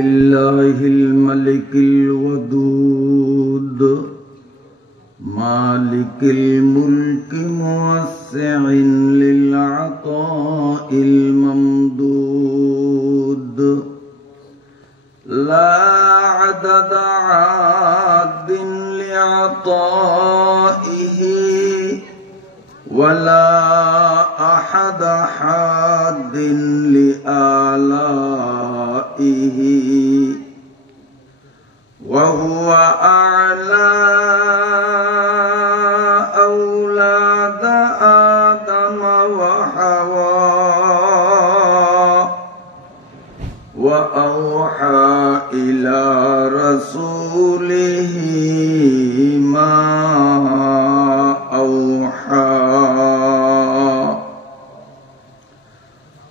الله الملك الودود مالك الملك موسع للعطاء الممدود لا عدد عاد لعطائه ولا أحد حاد لآلائه وهو أعلى أولاد آدم وحواء وأوحى إلى رسوله ما أوحى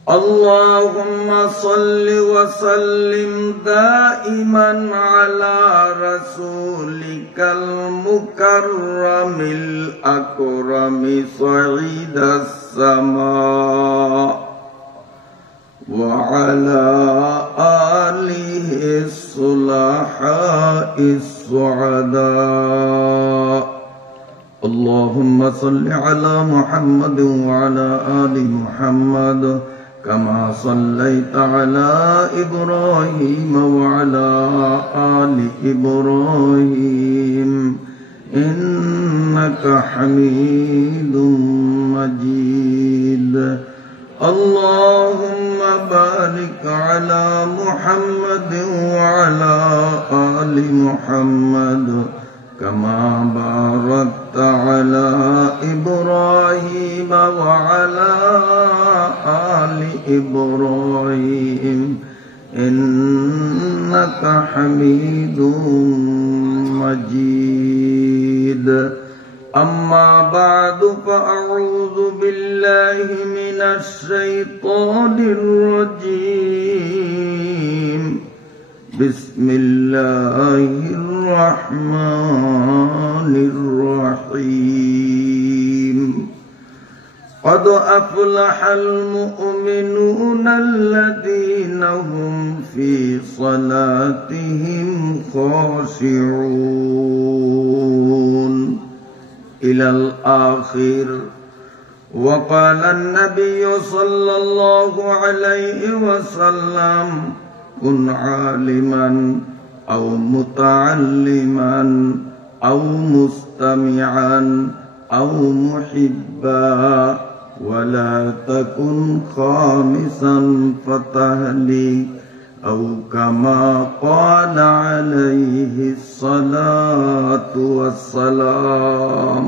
اللهم صل وسلم دائما على رسولك المكرم الأكرم صعيد السماء وعلى آله الصلحاء السعداء اللهم صل على محمد وعلى آل محمد كما صليت على إبراهيم وعلى آل إبراهيم إنك حميد مجيد اللهم بارك على محمد وعلى آل محمد كما باركت على إبراهيم وعلى آل إبراهيم إنك حميد مجيد أما بعد فأعوذ بالله من الشيطان الرجيم بسم الله الرحمن الرحيم قد أفلح المؤمنون الذين هم في صلاتهم خاشعون إلى الآخر. وقال النبي صلى الله عليه وسلم كن عالما أو متعلما أو مستمعا أو محبا ولا تكن خامسا فتهلك أو كما قال عليه الصلاة والسلام.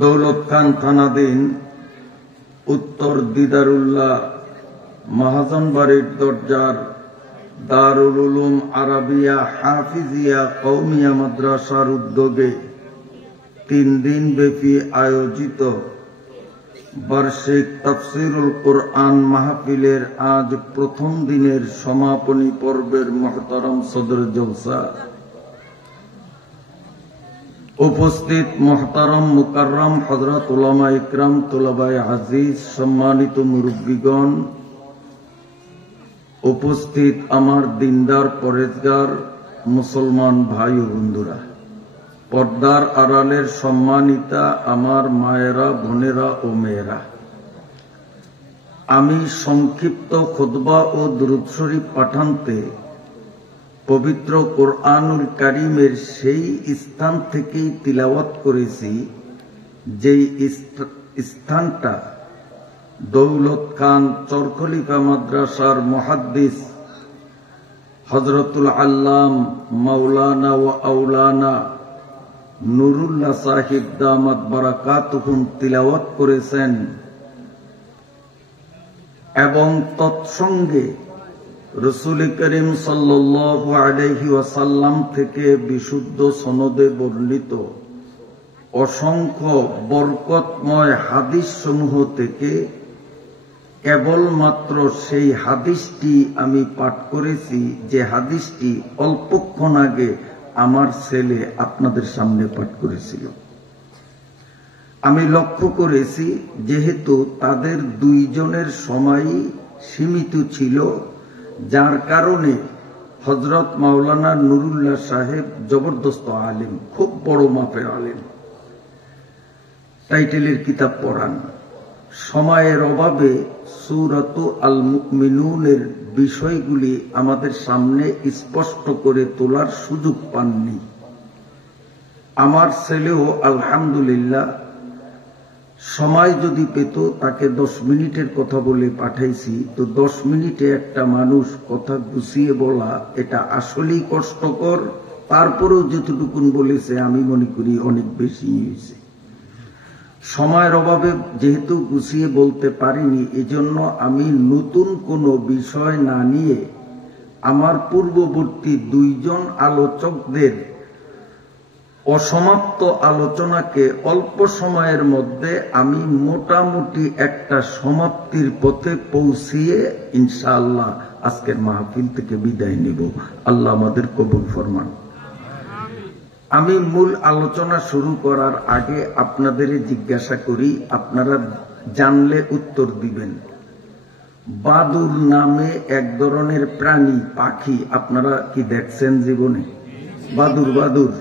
দৌলত খান থানাধীন উত্তর দিদারুল্লাহ মহাজন বাড়ির দরজার দারুল উলুম আরাবিয়া হাফিজিয়া কওমিয়া মাদ্রাসার উদ্যোগে 3 দিন ব্যাপী আয়োজিত বার্ষিক তাফসিরুল কোরআন মাহফিলের আজ প্রথম দিনের সমাপনী পর্বের মুহতারাম সদর জলসা উপস্থিত মুহতারাম মুকাররম হযরত উলামা ইকরাম তুলাবায়ে আজিজ সম্মানিত মুরব্বিগণ উপস্থিত আমার দিনদার পরেজগার মুসলমান ভাই ও বন্ধুরা পর্দার আড়ালের সম্মানিতা আমার মায়েরা বোনেরা ও মেয়েরা আমি সংক্ষিপ্ত খুতবা ও দুরূদ শরীফ পাঠান্তে পবিত্র কোরআনুল কারীমের সেই স্থান থেকেই তিলাওয়াত করেছি যেই স্থানটা দৌলত খান চরখলিফা মাদ্রাসার মুহাদ্দিস হযরতুল আল্লাম মাওলানা ওয়া আওলানা নুরুল্লাহ সাহিব দামাত বারাকাতুহুম তিলাওয়াত করেছেন এবং তৎসঙ্গে রাসূল করিম সাল্লাল্লাহু আলাইহি ওয়াসাল্লাম থেকে বিশুদ্ধ সনদে বর্ণিত অসংখ্য বরকতময় হাদিস সমূহ থেকে কেবলমাত্র সেই হাদিসটি আমি পাঠ করেছি যে হাদিসটি অল্পক্ষণ আগে আমার ছেলে আপনাদের সামনে পাঠ করেছিল। আমি লক্ষ্য করেছি যেহেতু তাদের দুইজনের সময়ই সীমিত ছিল, যার কারণে হযরত মাওলানা নুরুল্লাহ সাহেব জবরদস্ত আলেম, খুব বড় মাপের আলেম, টাইটেলের কিতাব পড়ান। সময়ের অভাবে সূরাতু আল মুমিনুনের বিষয়গুলি আমাদের সামনে স্পষ্ট করে তোলার সুযোগ পাননি। আমার ছেলেও আলহামদুলিল্লাহ সময় যদি পেত তাকে 10 মিনিটের কথা বলে পাঠাইছি, তো 10 মিনিটে একটা মানুষ কথা গুছিয়ে বলা এটা আসলেই কষ্টকর। তারপরেও যতটুকুন বলেছে আমি মনে করি অনেক বেশি হয়েছে। সময়ের অভাবে যেহেতু গুছিয়ে বলতে পারিনি, এজন্য আমি নতুন কোনো বিষয় না নিয়ে আমার পূর্ববর্তী 2 জন আলোচকদের অসমাপ্ত আলোচনাকে অল্প সময়ের মধ্যে আমি মোটামুটি একটা সমাপ্তির পথে পৌঁছিয়ে ইনশাআল্লাহ আজকের মাহফিল থেকে বিদায় নিব। আল্লাহ আমাদের কবুল ফরমান। আমি মূল আলোচনা শুরু করার আগে আপনাদের জিজ্ঞাসা করি, আপনারা জানলে উত্তর দিবেন। বাদুর নামে এক ধরনের প্রাণী, পাখি আপনারা কি দেখছেন জীবনে? বাদুর, বাদুর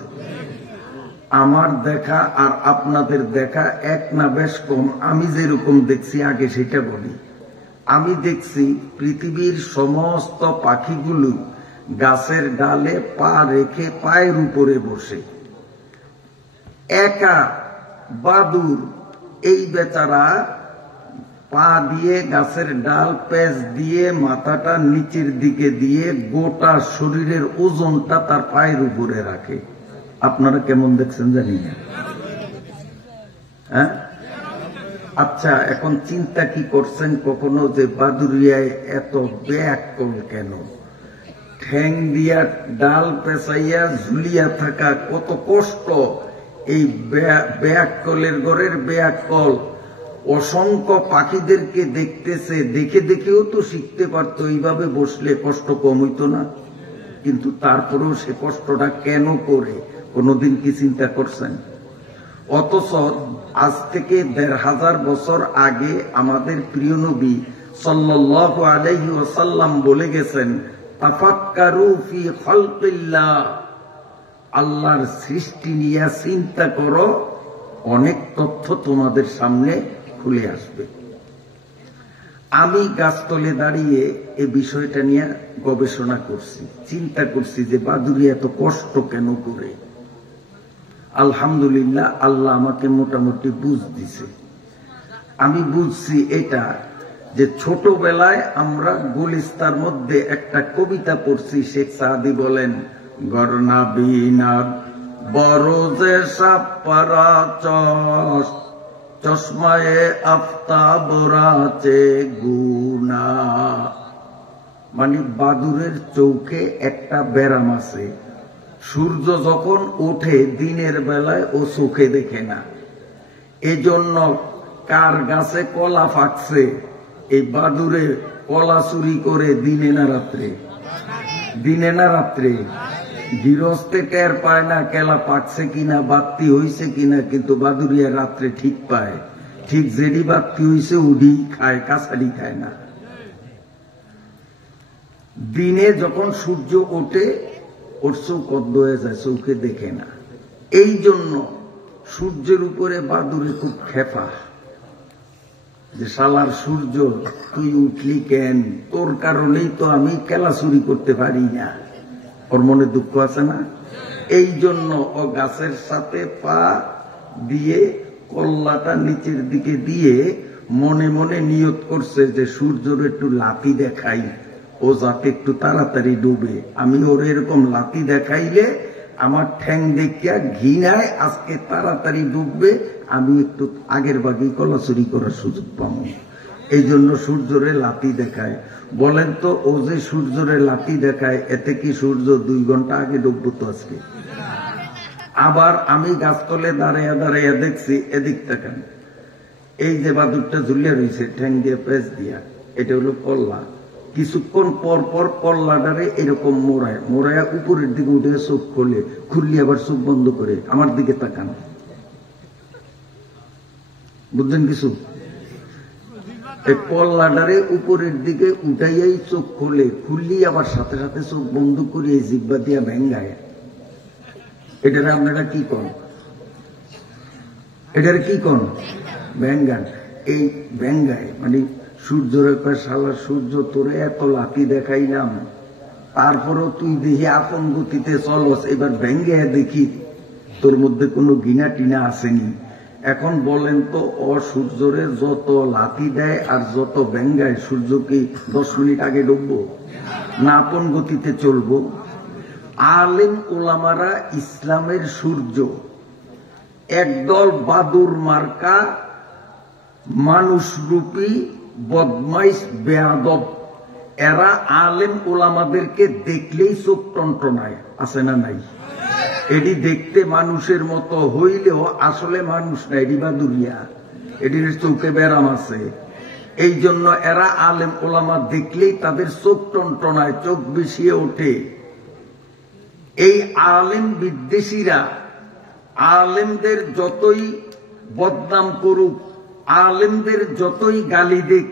আমার দেখা আর আপনাদের দেখা এক না বেশ কম? আমি যেরকম দেখছি আগে সেটা বলি। আমি দেখছি পৃথিবীর সমস্ত পাখিগুলো গাছের ডালে পা রেখে পায়ের উপরে বসে। একা বাদুর এই বেচারা পা দিয়ে গাছের ডাল পেঁচ দিয়ে মাথাটা নিচের দিকে দিয়ে গোটা শরীরের ওজনটা তার পায়ের উপরে রাখে। আপনারা কেমন দেখছেন জানি না। হ্যাঁ, আচ্ছা, এখন চিন্তা কি করছেন কখনো যে বাদুরিয়ায় এত ব্যাককল কেন? ঠ্যাং দিয়া ডাল পেঁচাইয়া ঝুলিয়া থাকা কত কষ্ট। এই ব্যাককলের ঘরের ব্যাককল অসংখ্য পাখিদেরকে দেখতেছে, দেখে দেখেও তো শিখতে পারতো, এইভাবে বসলে কষ্ট কম হইতো না। কিন্তু তারপরেও সে কষ্টটা কেন করে কোনদিন কি চিন্তা করছেন? অথচ আজ থেকে ১৫০০ বছর আগে আমাদের প্রিয় নবী সাল্লাল্লাহু আলাইহি ওয়াসাল্লাম বলে গেছেন, তাফাক্কারু ফি খালকিল্লাহ, আল্লাহর সৃষ্টি নিয়ে চিন্তা করো, অনেক তথ্য তোমাদের সামনে খুলে আসবে। আমি গাছতলে দাঁড়িয়ে এই বিষয়টা নিয়ে গবেষণা করছি, চিন্তা করছি যে বাদুড়ি এত কষ্ট কেন করে। আলহামদুলিল্লাহ আল্লাহ আমাকে মোটামুটি বুঝ দিছে। আমি বুঝছি এটা যে ছোটবেলায় আমরা গুলিস্তার মধ্যে একটা কবিতা পড়ছি, শেখ সাদি বলেন, গরনা বিনাদ বড় যে সাপারা চশমায়ে আফতাবরাচে গুনা। মানে বাদুরের চৌকে একটা ব্যারাম আছে, সূর্য যখন ওঠে দিনের বেলায় ও চোখে দেখে না। এজন্য কার গাছে কলা ফাঁকছে, এই বাদুরে কলা চুরি করে দিনে না রাত্রে, দিনে না রাত্রে। গৃহস্থে টের পায় না কেলা পাকছে কিনা, বাত্তি হইছে কিনা, কিন্তু বাদুরিয়া রাত্রে ঠিক পায়। ঠিক যেডি বাত্তি হইছে উডি খায়, কাছাড়ি খায় না। দিনে যখন সূর্য ওঠে ওর চোখ অদ্ধ হয়ে যায়, চোখে দেখে না। এই জন্য সূর্যের উপরে বাদুরে খুব খেপা, যে শালার সূর্য তুই উঠলি কেন, তোর কারণেই তো আমি কেলা চুরি করতে পারি না। ওর মনে দুঃখ আছে না? এই জন্য ও গাছের সাথে পা দিয়ে কল্লাটা নিচের দিকে দিয়ে মনে মনে নিয়ত করছে যে সূর্যের একটু লাথি দেখাই, ও যাতে একটু তাড়াতাড়ি ডুবে। আমি ওর এরকম লাথি দেখাইলে আমার ঠ্যাং দেখিয়া ঘৃণায় আজকে তাড়াতাড়ি ডুববে, আমি একটু আগের বাগেই কলা চুরি করার সুযোগ পাবো। এই জন্য সূর্যরে লাথি দেখায়। বলেন তো, ও যে সূর্যরে লাথি দেখায়, এতে কি সূর্য 2 ঘন্টা আগে ডুববো তো আজকে? আবার আমি গাছতলে দাঁড়াইয়া দাঁড়াইয়া দেখছি, এদিক তাকান, এই যে বাদুরটা ঝুলিয়া রয়েছে ঠ্যাং দিয়ে পেঁচ দিয়া, এটা হলো কল্লা। কিছুক্ষণ পর পর কল্লাটারে এরকম মোড়ায় মোড়ায় উপরের দিকে উঠে চোখ খোলে, খুললি আবার চোখ বন্ধ করে আমার দিকে তাকান। বুঝলেন কিছু? এই পল্লাডারে উপরের দিকে উঠাইয়াই চোখ খুললি আবার সাথে সাথে চোখ বন্ধ করিয়ে জিব্বা দিয়া ভেঙ্গায়। এটারে আপনারা কি করেন? এটারে কি করেন? ভেঙ্গান। এই ভেঙ্গায় মানে সূর্যের শালা সূর্য তোরে এত লাঠি দেখাইলাম, তারপরও তুই দেখি আপন গতিতে চলস, এবার ভেঙ্গে দেখি তোর মধ্যে কোনো গিনা টিনা আসেনি। এখন বলেন তো, সূর্যরে যত লাথি দেয় আর যত ভেঙ্গায়, সূর্য কি 10 মিনিট আগে ডুববো না আপন গতিতে চলবো? আলেম ওলামারা ইসলামের সূর্য, একদল বাদুর মার্কা মানুষরূপী বদমাইশ বেয়াদব, এরা আলেম ওলামাদেরকে দেখলেই চোখ টনটনায়, আছে না নাই? এটি দেখতে মানুষের মতো হইলেও আসলে মানুষ না, এটি বাদুরিয়া, এটির চোখে ব্যারাম আছে। এই জন্য এরা আলেম ওলামা দেখলেই তাদের চোখ টনটনায়, চোখ বিষিয়ে ওঠে। এই আলেম বিদ্বেষীরা আলেমদের যতই বদনাম করুক, আলেমদের যতই গালি দিক,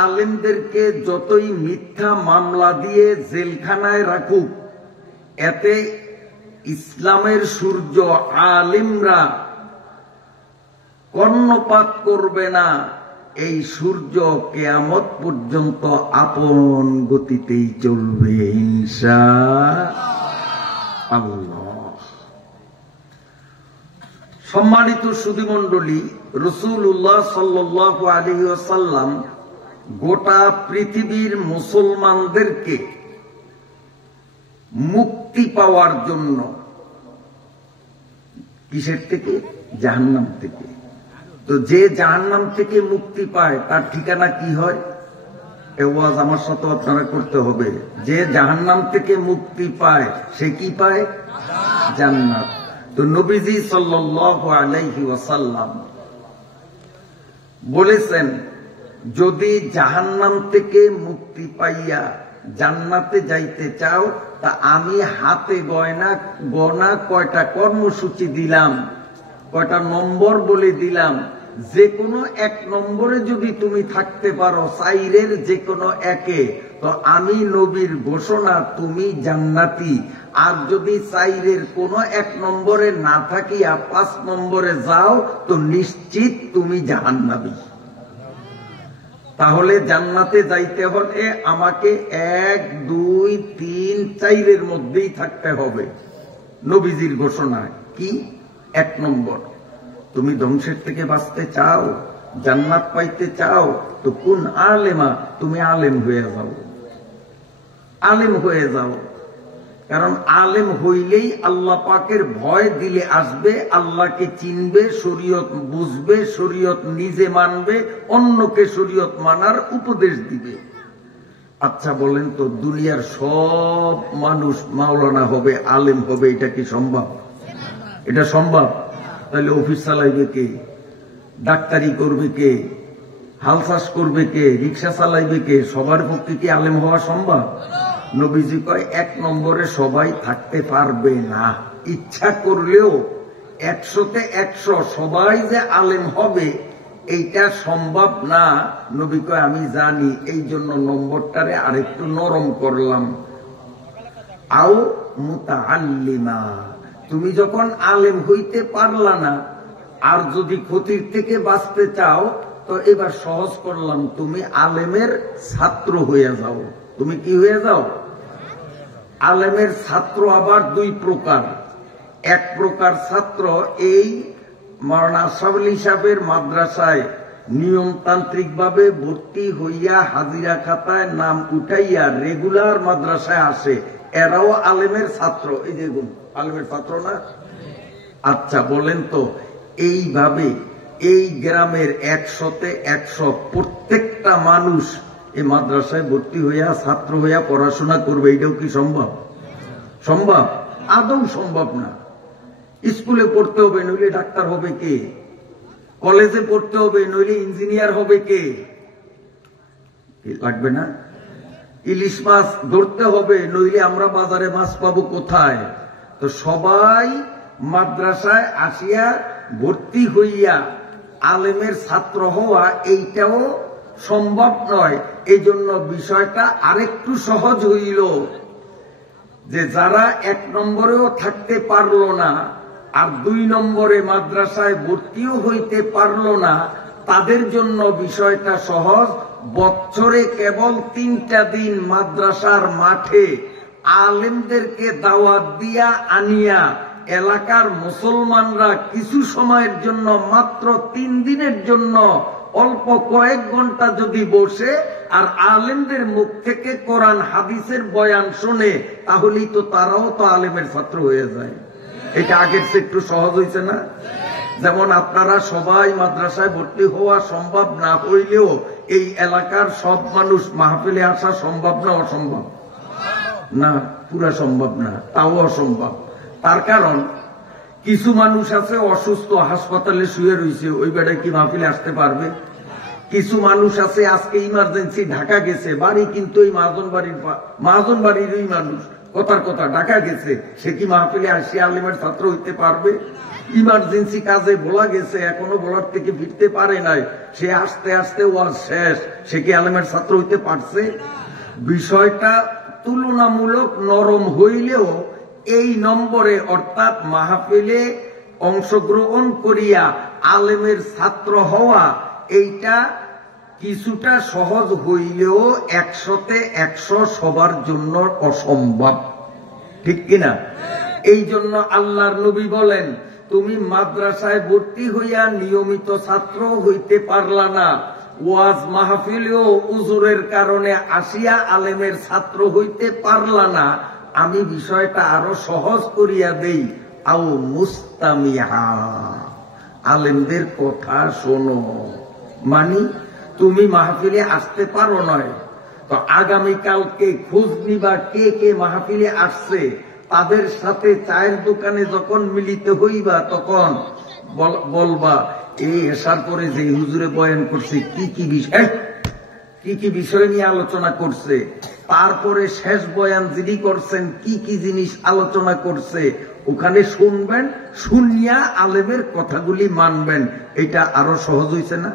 আলেমদেরকে যতই মিথ্যা মামলা দিয়ে জেলখানায় রাখুক, এতে ইসলামের সূর্য আলেমরা কর্ণপাত করবে না। এই সূর্য কিয়ামত পর্যন্ত আপন গতিতেই চলবে ইনশাআল্লাহ। সম্মানিত সুধীমণ্ডলী, রাসূলুল্লাহ সাল্লাল্লাহু আলাইহি ওয়াসাল্লাম গোটা পৃথিবীর মুসলমানদেরকে মুক্তি পাওয়ার জন্য, কিসের থেকে? জাহান্নাম থেকে। তো যে জাহান্নাম থেকে মুক্তি পায় তার ঠিকানা কি হয়? এই ওয়াজ আমার সাথে আপনারা করতে হবে। যে জাহান্নাম থেকে মুক্তি পায় সে কি পায়? জান্নাত। তো নবীজি সাল্লাল্লাহু আলাইহি ওয়াসাল্লাম বলেছেন, যদি জাহান্নাম থেকে মুক্তি পাইয়া জান্নাতে যাইতে চাও, তা আমি হাতে গয়না কয়টা কর্মসূচি দিলাম, কয়টা নম্বর বলে দিলাম, যে কোনো 1 নম্বরে যদি তুমি থাকতে পারো, 4-এর যে কোনো 1-এ, তো আমি নবীর ঘোষণা তুমি জান্নাতি। আর যদি 4-এর কোনো 1 নম্বরে না থাকিয়া 5 নম্বরে যাও, তো নিশ্চিত তুমি জাহান্নামী। তাহলে জান্নাতে যাইতে হলে আমাকে 1, 2, 3, 4-এর মধ্যেই থাকতে হবে। নবীজির ঘোষণা কি? 1 নম্বর, তুমি ধ্বংসের থেকে বাঁচতে চাও, জান্নাত পাইতে চাও, তো কোন আলেমা, তুমি আলেম হয়ে যাও, আলেম হয়ে যাও। কারণ আলেম হইলেই আল্লাহ পাকের ভয় দিলে আসবে, আল্লাহকে চিনবে, শরীয়ত বুঝবে, শরীয়ত নিজে মানবে, অন্যকে শরীয়ত মানার উপদেশ দিবে। আচ্ছা বলেন তো, দুনিয়ার সব মানুষ মাওলানা হবে, আলেম হবে, এটা কি সম্ভব? এটা সম্ভব? তাহলে অফিস চালাইবে কে? ডাক্তারি করবে কে? হাল চাষ করবে কে? রিক্সা চালাইবে কে? সবার পক্ষে কি আলেম হওয়া সম্ভব? নবীজি কয় 1 নম্বরে সবাই থাকতে পারবে না। ইচ্ছা করলেও 100-তে 100 সবাই যে আলেম হবে এইটা সম্ভব না। নবী কয় আমি জানি, এই জন্য নম্বরটারে আরেকটু নরম করলাম। আও মুতাআল্লিমা, তুমি যখন আলেম হইতে পারলা না, আর যদি ক্ষতির থেকে বাঁচতে চাও, তো এবার সহজ করলাম, তুমি আলেমের ছাত্র হয়ে যাও। তুমি কি হয়ে যাও? আলেমের ছাত্র আবার 2 প্রকার। 1 প্রকার ছাত্র এই মাওলানা আশরাফুল সাহেবের মাদ্রাসায় নিয়মতান্ত্রিক ভাবে ভর্তি হইয়া হাজিরা খাতায় নাম উঠাইয়া রেগুলার মাদ্রাসায় আসে, এরাও আলেমের ছাত্র। এই যে আলেমের ছাত্র না? আচ্ছা বলেন তো, এইভাবে এই গ্রামের 100-তে 100 প্রত্যেকটা মানুষ এই মাদ্রাসায় ভর্তি হইয়া ছাত্র হইয়া পড়াশোনা করবে, এটাও কি সম্ভব? সম্ভব? আদৌ সম্ভব না। স্কুলে পড়তে হবে, নইলে ডাক্তার হবে কে? কলেজে পড়তে হবে, নইলে ইঞ্জিনিয়ার হবে কে? লাগবে না? ইলিশ মাছ ধরতে হবে, নইলে আমরা বাজারে মাছ পাবো কোথায়? তো সবাই মাদ্রাসায় আসিয়া ভর্তি হইয়া আলেমের ছাত্র হওয়া, এইটাও সম্ভব নয়। এই জন্য বিষয়টা আরেকটু সহজ হইল যে যারা 1 নম্বরেও থাকতে পারলো না আর 2 নম্বরে মাদ্রাসায় ভর্তিও হইতে পারলো না, তাদের জন্য বিষয়টা সহজ। বছরে কেবল 3টা দিন মাদ্রাসার মাঠে আলেমদেরকে দাওয়াত দিয়া আনিয়া এলাকার মুসলমানরা কিছু সময়ের জন্য, মাত্র 3 দিনের জন্য অল্প কয়েক ঘন্টা যদি বসে আর আলেমদের মুখ থেকে কোরআন হাদিসের বয়ান শুনে, তাহলেই তো তারাও তো আলেমের ছাত্র হয়ে যায়। এটা আগের চেয়ে একটু সহজ হয়েছে না? যেমন আপনারা সবাই মাদ্রাসায় ভর্তি হওয়া সম্ভব না হইলেও এই এলাকার সব মানুষ মাহফিলে আসা সম্ভব না অসম্ভব? না, পুরা সম্ভব না, তাও অসম্ভব। তার কারণ কিছু মানুষ আছে অসুস্থ, হাসপাতালে শুয়ে রয়েছে, ওই বেড়ায় কি মাহফিলে আসতে পারবে? কিছু মানুষ আছে আজকে ইমার্জেন্সি ঢাকা গেছে, বাড়ি কিন্তু এই মহাজন বাড়িরই মানুষ, কথার কথা ঢাকা গেছে, সে কি মাহফিলে আসে আলেমের ছাত্র হইতে পারবে? ইমার্জেন্সি কাজে বলা গেছে, এখনো বলার থেকে ফিরতে পারে নাই, সে আস্তে আস্তে ওয়াজ শেষ, সে কি আলেমের ছাত্র হইতে পারছে? বিষয়টা তুলনামূলক নরম হইলেও এই নম্বরে অর্থাৎ মাহফিলে অংশগ্রহণ করিয়া আলেমের ছাত্র হওয়া, এইটা কিছুটা সহজ হইলেও 100তে 100 সবার জন্য অসম্ভব, ঠিক কিনা? এই জন্য আল্লাহর নবী বলেন, তুমি মাদ্রাসায় ভর্তি হইয়া নিয়মিত ছাত্র হইতে পারলা না, ওয়াজ মাহফিলেও উজুরের কারণে আসিয়া আলেমের ছাত্র হইতে পারলা না, আমি বিষয়টা আরো সহজ করিয়া দেই, আও মুস্তামিহা, আলেমদের কথা শোনো। মানে তুমি মাহফিলে আসতে পারো নয়, তো আগামীকালকে খোঁজ নিবা কে কে মাহফিলে আসছে, তাদের সাথে চায়ের দোকানে যখন মিলিত হইবা তখন বলবা, এই এসার পরে যে হুজুরে বয়ান করছে কি কি বিষয় নিয়ে আলোচনা করছে, তারপরে শেষ বয়ান যিনি করছেন কি কি জিনিস আলোচনা করছে, ওখানে শুনবেন, শুনিয়া আলেমের কথাগুলি মানবেন। এটা আরো সহজ হয়েছে না?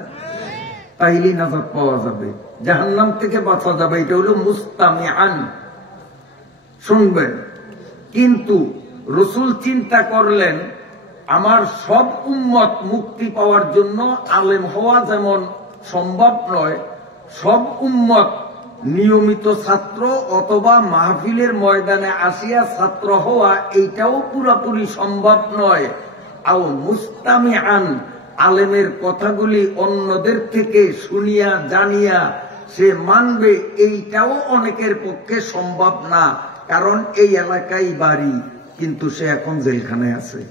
তাইলেই নাজাত পাওয়া যাবে, জাহান্নাম থেকে বাঁচা যাবে। এটা হলো মুস্তামিআন, শুনবেন। কিন্তু রসুল চিন্তা করলেন, আমার সব উম্মত মুক্তি পাওয়ার জন্য আলেম হওয়া যেমন সম্ভব নয়, সব উম্মত নিয়মিত ছাত্র অথবা মাহফিলের ময়দানে আসিয়া ছাত্র হওয়া, এইটাও পুরোপুরি সম্ভব নয়। আও মুস্তামিআন, আলেমের কথাগুলি অন্যদের থেকে শুনিয়া জানিয়া সে মানবে, এইটাও অনেকের পক্ষে সম্ভব না। কারণ এই এলাকায় বাড়ি, কিন্তু সে এখন জেলখানায় আছে।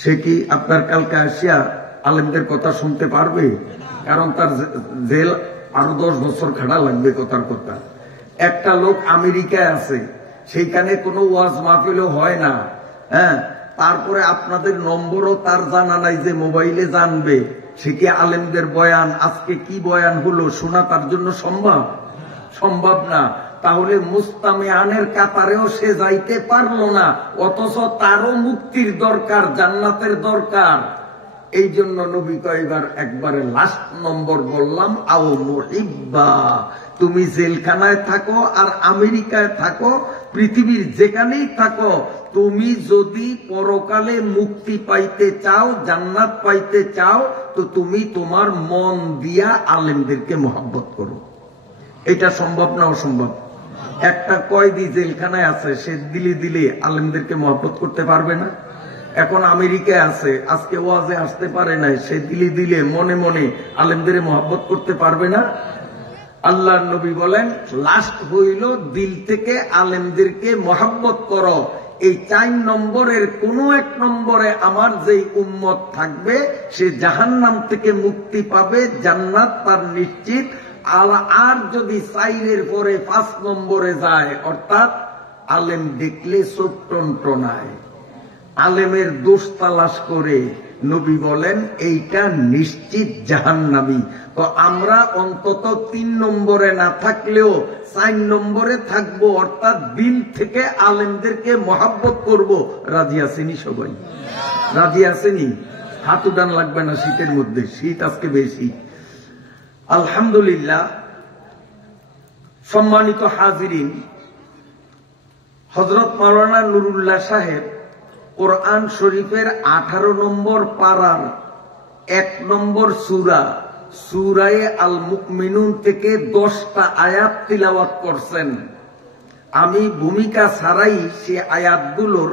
সে কি আপনার কালকে আসিয়া আলেমদের কথা শুনতে পারবে? কারণ তার জেল আরো 10 বছর খাড়া লাগবে। কথার কথা, একটা লোক আমেরিকায় আছে, সেইখানে কোনো ওয়াজ মাহফিলও হয় না, হ্যাঁ, তারপরে আপনাদের নম্বরও তার জানা নাই যে মোবাইলে জানবে, সে কি আলেমদের বয়ান, আজকে কি বয়ান হলো, শোনা তার জন্য সম্ভব না। তাহলে মুস্তামিআনের কাতারেও সে যাইতে পারলো না, অথচ তারও মুক্তির দরকার, জান্নাতের দরকার। এই জন্য নবী কয়বার একবারে লাস্ট নম্বর বললাম, আও মুহিব্বা, তুমি জেলখানায় থাকো আর আমেরিকায় থাকো, পৃথিবীর যেখানেই থাকো, তুমি যদি পরকালে মুক্তি পাইতে চাও, জান্নাত পাইতে চাও, তো তুমি তোমার মন দিয়া আলেমদেরকে মহব্বত করো। এটা সম্ভব না অসম্ভব? একটা কয়েদি জেলখানায় আছে, সে দিলে আলেমদেরকে মহব্বত করতে পারবে না? এখন আমেরিকায় আছে, আজকে ওয়াজে আসতে পারে নাই, সে দিলে মনে মনে আলেমদের মহব্বত করতে পারবে না? আল্লাহর নবী বলেন, লাস্ট হইল দিল থেকে আলেমদেরকে মহব্বত করো। এই 4 নম্বরের কোন 1 নম্বরে আমার যেই উম্মত থাকবে, সে জাহান্নাম থেকে মুক্তি পাবে, জান্নাত তার নিশ্চিত। আর যদি 4-এর পরে 5 নম্বরে যায়, অর্থাৎ আলেম দেখলে চোখ টনটনায়, আলেমের দোষ তালাশ করে, নবী বলেন এইটা নিশ্চিত জাহান্নামী। তো আমরা অন্তত 3 নম্বরে না থাকলেও 4 নম্বরে থাকবো, অর্থাৎ দিল থেকে আলেমদেরকে মহব্বত করব। রাজি আছেনি সবাই? রাজি আছেনি? হাত উঠান লাগবে না শীতের মধ্যে, শীত আজকে বেশি। আলহামদুলিল্লাহ, সম্মানিত হাজিরিন, হযরত মাওলানা নুরুল্লাহ সাহেব কোরআন শরীফের 18 নম্বর পারার 1 নম্বর সূরা সূরায়ে আল মুমিনুন থেকে 10টা আয়াত তিলাওয়াত করছেন। আমি ভূমিকা ছাড়াই সে আয়াতগুলোর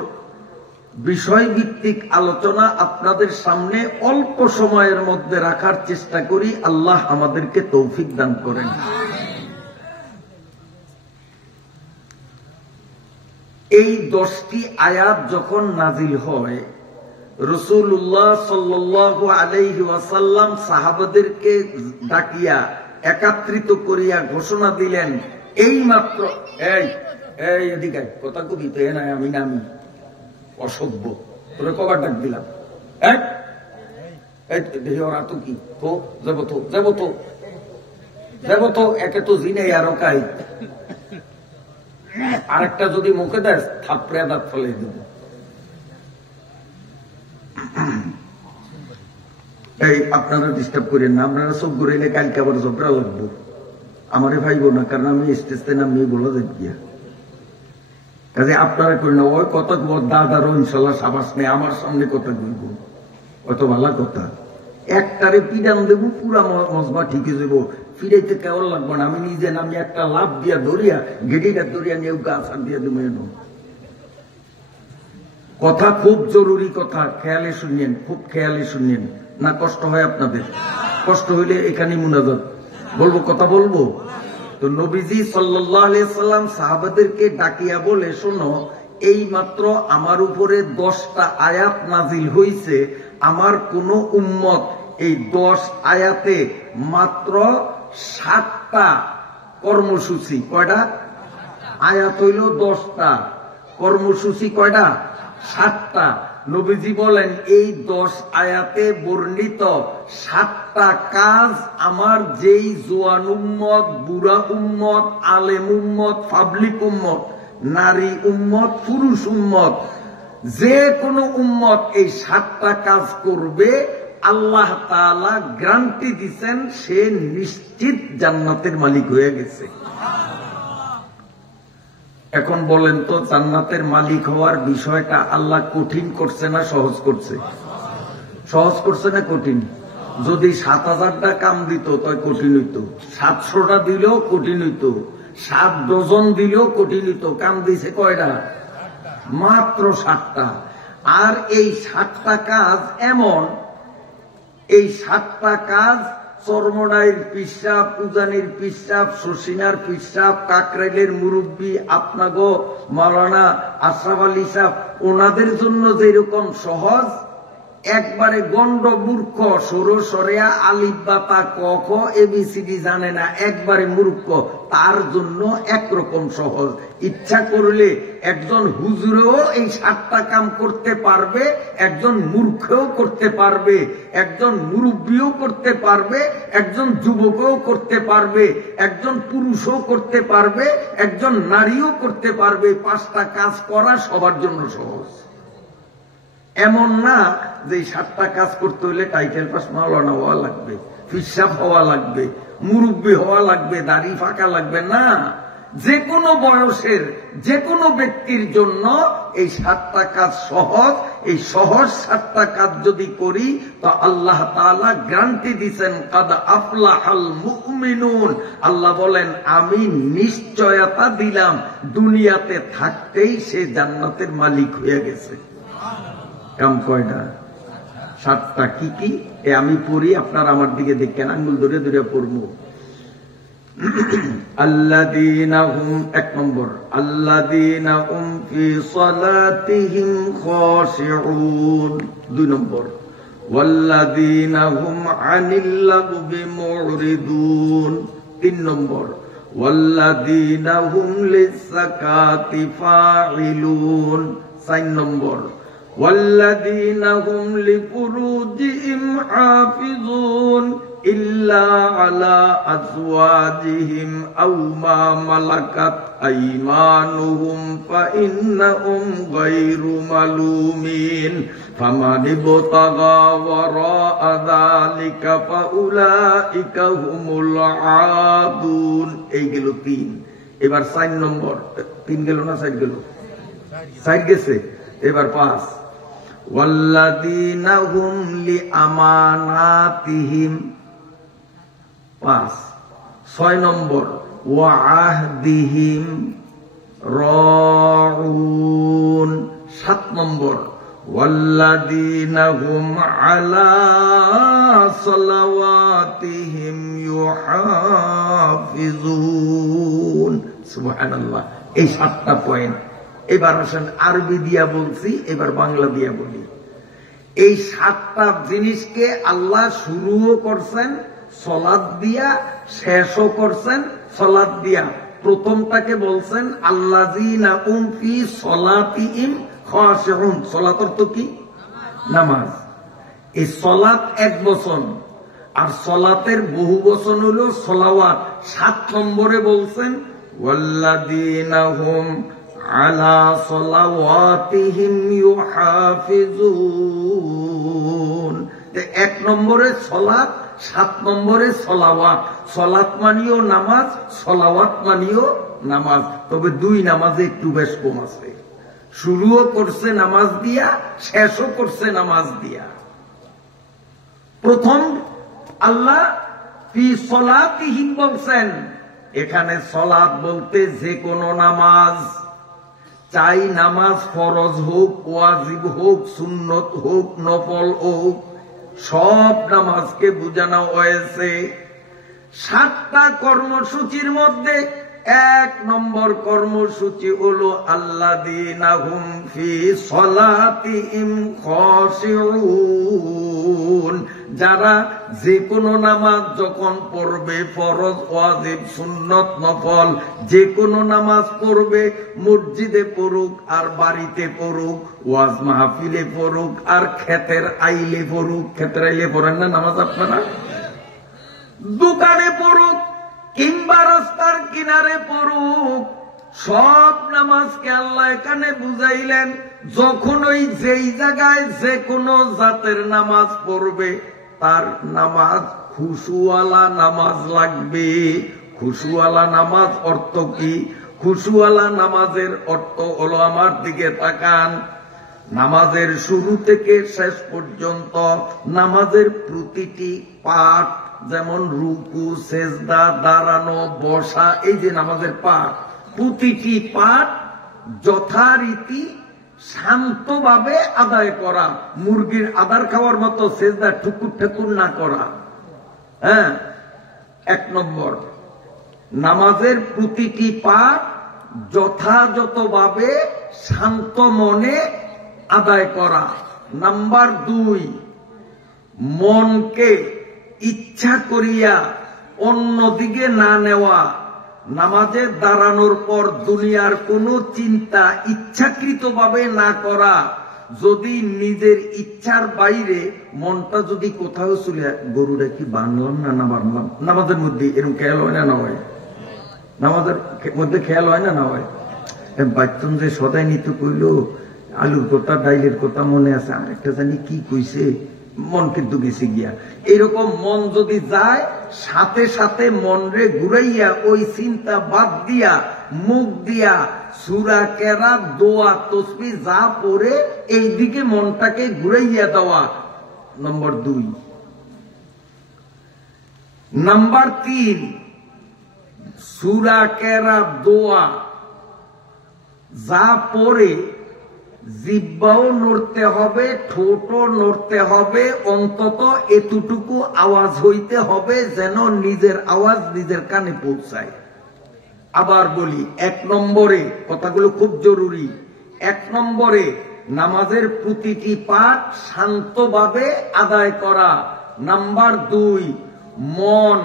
বিষয়ভিত্তিক আলোচনা আপনাদের সামনে অল্প সময়ের মধ্যে রাখার চেষ্টা করি। আল্লাহ আমাদেরকে তৌফিক দান করেন। এই 10টি আয়াত যখন নাজিল হয়, রাসূলুল্লাহ সাল্লাল্লাহু আলাইহি ওয়াসাল্লাম সাহাবাদেরকে ডাকিয়া একত্রিত করিয়া ঘোষণা দিলেন, এই মাত্র এই এদিকে কথা কবি তো এ নাই, আমি নামি অসভ্য, তোরে কবার ডাক দিলাম, ওরা তো কি তো যাব তো একে তো জিনে আরো কাই, আরেকটা যদি মুখে দেয় থাপড়ে দাঁত ফেলে দেব। এই আপনারা ডিস্টার্ব করেন না, আপনারা সব ঘুরাইলে কালকে আবার ঝগড়া লাগবো, আমারে ভাইব না, কারণ আমি স্টেজে নামিয়ে বলা যাই গিয়া কাজে আপনারা করেন না। ওই কথা দাদারও ইনশাল্লাহ সাবাস নেই, আমার সামনে কথা বলবো, অত ভালো কথা। একটারে পিডান দেবো, পুরা মজমা ঠিক হয়ে যাবো, ফিরাইতে কেমন লাগবো না। আমি নিজে নামি একটা লাভ দিয়া ধরিয়া গেটিটা ধরিয়া নিয়ে গাছ আর দিয়া দেবো। কথা খুব জরুরি কথা, খেয়ালে শুনিয়েন, খুব খেয়ালে শুনিয়েন, না কষ্ট হয় আপনাদের? কষ্ট হইলে এখানে মুনাজাত বলবো, কথা বলবো। তো নবীজি সাল্লাল্লাহু আলাইহি সাল্লাম সাহাবাদেরকে ডাকিয়া বলে, শোনো, এই মাত্র আমার উপরে 10টা আয়াত নাজিল হইছে, আমার কোন উম্মত এই 10 আয়াতে মাত্র 7টা কর্মসূচি, কয়টা আয়াত হইল 10টা, কর্মসূচি কয়টা? 7টা। নবীজি বলেন, এই 10 আয়াতে বর্ণিত 7টা কাজ আমার যেই জোয়ান উম্মত, বুড়া উম্মত, আলেম উম্মত, পাবলিক উম্মত, নারী উম্মত, পুরুষ উম্মত, যে কোনো উম্মত এই 7টা কাজ করবে, আল্লাহ তাআলা গ্যারান্টি দিচ্ছেন সে নিশ্চিত জান্নাতের মালিক হয়ে গেছে। এখন বলেন তো, জান্নাতের মালিক হওয়ার বিষয়টা আল্লাহ কঠিন করছে না সহজ করছে? সহজ করছে না কঠিন? যদি 7000টা কাম দিত তাই কঠিন হইত, 700টা দিলেও কঠিন হইত, 7 ডজন দিলেও কঠিন হইত। কাম দিছে কয়টা? মাত্র 7টা। আর এই 7টা কাজ এমন, এই 7টা কাজ চরমনাইর পিসাব, উজানির পিসাব, শশিনার পিসাব, কাকরাইলের মুরব্বী আপনাগো মাওলানা আশরাফ আলী সাহেব, ওনাদের জন্য যেরকম সহজ, একবারে গন্ড মূর্খ সরসরিয়া আলিফ বাতা ক খ এবিসিডি জানে না, একবারে মূর্খ, তার জন্য একরকম সহজ। ইচ্ছা করলে একজন হুজুরও এই 7টা কাম করতে পারবে, একজন মূর্খও করতে পারবে, একজন মুরব্বীও করতে পারবে, একজন যুবকও করতে পারবে, একজন পুরুষও করতে পারবে, একজন নারীও করতে পারবে। 5টা কাজ করা সবার জন্য সহজ। এমন না যে 7টা কাজ করতে হলে টাইটেল পাস মাওলানা হওয়া লাগবে, ফিসাব হওয়া লাগবে, মুরব্বী হওয়া লাগবে, দাড়ি ফাঁকা লাগবে, না। যে কোনো বয়সের যে কোনো ব্যক্তির জন্য এই 7টা কাজ সহজ। এই সহজ 7টা কাজ যদি করি তো আল্লাহ তাআলা গ্যারান্টি দিবেন, কাদ আফলাহাল মুমিনুন। আল্লাহ বলেন, আমি নিশ্চয়তা দিলাম দুনিয়াতে থাকতেই সে জান্নাতের মালিক হয়ে গেছে। কাম কয়টা? 7টা। কি কি? আমি পড়ি, আপনারা আমার দিকে দেখেন, আঙ্গুল ধরে ধরে পড়বো। আল্লাযীনা হুম, 1 নম্বর, আল্লাযীনা হুম ফি সালাতিহিম খাশিউন। 2 নম্বর, ওয়াল্লাযীনা হুম আনিল লাগবি মুরিদুন। 3 নম্বর, ওয়াল্লাযীনা হুম লিযাকাতি ফাইলুন। 4 নম্বর, والذين هم لفروجهم حافظون إلا على أزواجهم أو ما ملكت أيمانهم فإنهم غير ملومين فَمَنِ ابْتَغَى وَرَاءَ ذَلِكَ فَأُولَئِكَ هُمُ الْعَادُونَ। এই গেল 3। এবার 4 নম্বর। 3 গেল না 4 গেল? 4 গেছে। এবার 5। وَالَّذِينَ هُمْ لِأَمَانَاتِهِمْ 5। 6 নম্বর وَعَهْدِهِمْ راعون 7 নম্বর والذين هم على صلواتهم يحافظون সুবহানাল্লাহ। এই 7টা পয়েন্ট। এবার আসেন আরবি দিয়া বলছি, এবার বাংলা দিয়া বলি। এই 7টা জিনিসকে আল্লাহ শুরুও করছেন সালাত দিয়া, শেষও করছেন সালাত দিয়া। প্রথমটাকে বলছেন আল্লাযীনা হুম ফি সলাতিহিম খাশিউন। সালাত অর্থ কি? নামাজ। এই সালাত এক বচন, আর সালাতের বহু বচন হলো সালাওয়াত। 7 নম্বরে বলছেন ওয়াল্লাযীনা হুম আলা সালাওয়াতিহিম ইউহাফিজুন। 1 নম্বরে সালাত, 7 নম্বরে সালাওয়াত। সালাত মানিও নামাজ, সালাওয়াত মানিও নামাজ। তবে 2 নামাজে একটু বেশ কম আছে। শুরুও করছে নামাজ দিয়া, শেষও করছে নামাজ দিয়া। প্রথম আল্লাহ ফি সলাতিহিম বলছেন। এখানে সলাত বলতে যে কোনো নামাজ, চাই নামাজ ফরজ হোক, ওয়াজিব হোক, সুন্নত হোক, নফল হোক, সব নামাজকে বোঝানো হয়েছে। 7টা কর্মসূচির মধ্যে 1 নম্বর কর্মসূচি হলো আল্লাযীনা হুম ফি সলাতিহিম খাশিউন। যারা যে কোনো নামাজ যখন পড়বে, ফরজ, ওয়াজিব, সুন্নত, নফল, যে কোনো নামাজ পড়বে, মসজিদে পড়ুক আর বাড়িতে পড়ুক, ওয়াজ মাহফিলে পড়ুক আর ক্ষেতের আইলে পড়ুক। ক্ষেতের আইলে পড়েন না নামাজ আপনারা? দোকানে পড়ুক কিংবা রাস্তার কিনারে পড়ুক, সব নামাজকে আল্লাহ এখানে বুঝাইলেন। যখন ওই যেই জায়গায় যে কোনো জাতের নামাজ পড়বে, তার নামাজ খুশুওয়ালা নামাজ লাগবে। খুশুওয়ালা নামাজ অর্থ কি? খুশুওয়ালা নামাজের অর্থ হলো, আমার দিকে তাকান, নামাজের শুরু থেকে শেষ পর্যন্ত নামাজের প্রতিটি পাঠ, যেমন রুকু, সেজদা, দাঁড়ানো, বসা, এই যে নামাজের পাঠ, প্রতিটি পাঠ যথারীতি শান্তভাবে আদায় করা। মুরগির আদার খাওয়ার মতো সেজদা ঠুকুর ঠেকুর না করা। 1 নম্বর, নামাজের প্রতিটি পাঠ যথাযথভাবে শান্ত মনে আদায় করা। নাম্বার 2, মনকে ইচ্ছা করিয়া অন্যদিকে না নেওয়া। নামাজে দাঁড়ানোর পর দুনিয়ার কোনো চিন্তা ইচ্ছাকৃতভাবে না করা। যদি নিজের ইচ্ছার বাইরে মনটা যদি কোথাও চলে, গরুটা কি বানলাম না না বানলাম, নামাজের মধ্যে এরকম খেয়াল হয় না? না হয়? নামাজের মধ্যে খেয়াল হয় না? না হয়? বাচ্চন যে সদাই নিতে কইল, আলুর কথা, ডাইলের কথা মনে আছে, আরেকটা জানি কি কইছে, মন কিন্তু গেছে গিয়া। এরকম মন যদি যায়, সাথে সাথে মন রে ঘুরাইয়া ওই চিন্তা বাদ দিয়া মুখ দিয়া সূরা কেরাত, দোয়া, তাসবিহ যা পড়ে এই দিকে মনটাকে ঘুরাইয়া দেওয়া। নম্বর 2। নাম্বার 3, সূরা কেরাত, দোয়া যা পড়ে জিহ্বাও নড়তে হবে, ঠোঁটও নড়তে হবে, অন্তত এতটুকু আওয়াজ হইতে হবে যেন নিজের আওয়াজ নিজের কানে পৌঁছায়। আবার বলি, 1 নম্বরে, কথাগুলো খুব জরুরি, 1 নম্বরে নামাজের প্রতিটি পাঠ শান্তভাবে আদায় করা। নাম্বার 2, মন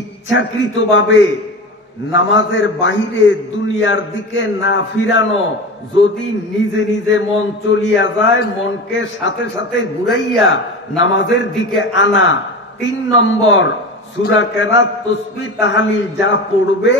ইচ্ছাকৃতভাবে নামাজের বাহিরে দুনিয়ার দিকে না ফিরানো। যদি নিজে নিজে মন চলিয়া যায়, মনকে সাথে সাথে ঘুরাইয়া নামাজের দিকে আনা। 3 নম্বর, সূরা কেরাত, তাসবিহ, তাহলিল যা পড়বে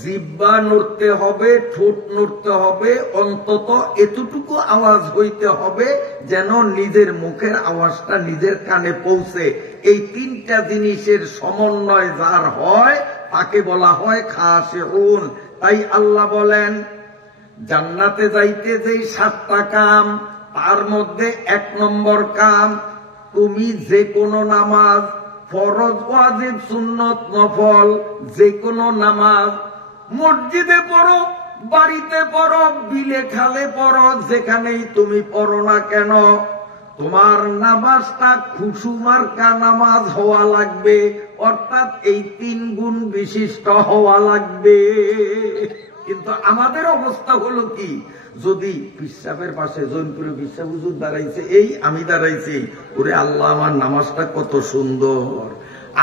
জিহ্বা নড়তে হবে, ঠোঁট নড়তে হবে, অন্তত এতটুকু আওয়াজ হইতে হবে যেন নিজের মুখের আওয়াজটা নিজের কানে পৌঁছে। এই তিনটা জিনিসের সমন্বয় যার হয় তাকে বলা হয় খাশিউন। তাই আল্লাহ বলেন জান্নাতে যাইতে যেই 7টা কাম, তার মধ্যে 1 নম্বর কাম, তুমি যে কোনো নামাজ, ফরজ, ওয়াজিব, সুন্নত, নফল, যে কোনো নামাজ মসজিদে পড়ো, বাড়িতে পড়ো, বিলে খালে পড়ো, যেখানেই তুমি পড়ো না কেন, তোমার নামাজটা খুশু মার্কা নামাজ হওয়া লাগবে, অর্থাৎ এই 3 গুণ বিশিষ্ট হওয়া লাগবে। কিন্তু আমাদের অবস্থা হলো কি, যদি পিসাবের পাশে জৈনপুরে পিসাব হুজুর দাঁড়াইছে, এই আমি দাঁড়াইছি, ওরে আল্লাহ আমার নামাজটা কত সুন্দর।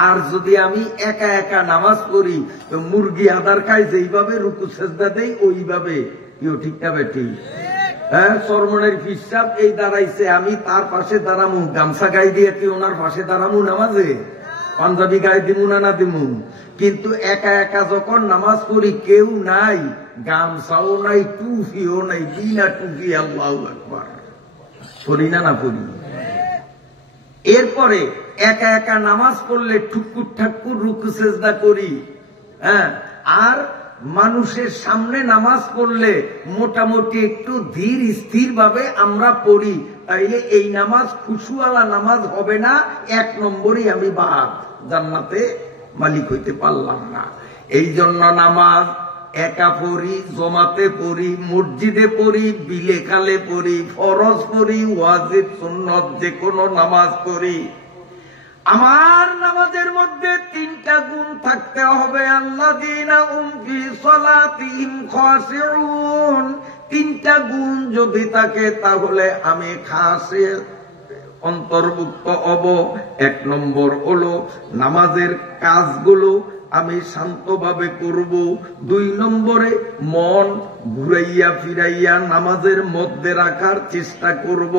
আর যদি আমি একা একা নামাজ পড়ি, তো মুরগি আদার খাই যেইভাবে রুকু সেজদা দেই ওইভাবে, ইও ঠিক না বেটি? হ্যাঁ, সরমনের পিসাব এই দাঁড়াইছে, আমি তার পাশে দাঁড়ামু, গামছা গায়ে দিয়ে কি ওনার পাশে দাঁড়ামু নামাজে? পাঞ্জাবি গায়ে দিমু না দিমু? কিন্তু একা একা যখন নামাজ পড়ি, কেউ নাই, গামছাও নাই, টুপিও নাই, বিনা টুপি, আল্লাহু আকবার, পড়ি না পড়ি? এরপরে একা একা নামাজ পড়লে ঠুকুর ঠাকুর রুকু সেজদা করি। হ্যাঁ, আর মানুষের সামনে নামাজ পড়লে মোটামুটি একটু ধীর স্থির ভাবে আমরা পড়ি, তাইলে এই নামাজ খুশুওয়ালা নামাজ হবে না, 1 নম্বরই আমি বাদ, জান্নাতে মালিক হইতে পারলাম না। এই জন্য নামাজ একা পড়ি, জমাতে পড়ি, মসজিদে পড়ি, বিলে খালে পড়ি, ফরজ পড়ি, ওয়াজিব, সুন্নত, যে কোনো নামাজ পড়ি, আমার নামাজের মধ্যে 3টা গুণ থাকতে হবে। আল্লাযীনা হুম ফি সালাতিহিম খাশিউন, 3টা গুণ যদি থাকে তাহলে আমি খাশি অন্তর্ভুক্ত হব। 1 নম্বর হলো নামাজের কাজগুলো আমি শান্তভাবে করব। 2 নম্বরে মন ঘুরাইয়া ফিরাইয়া নামাজের মধ্যে রাখার চেষ্টা করব।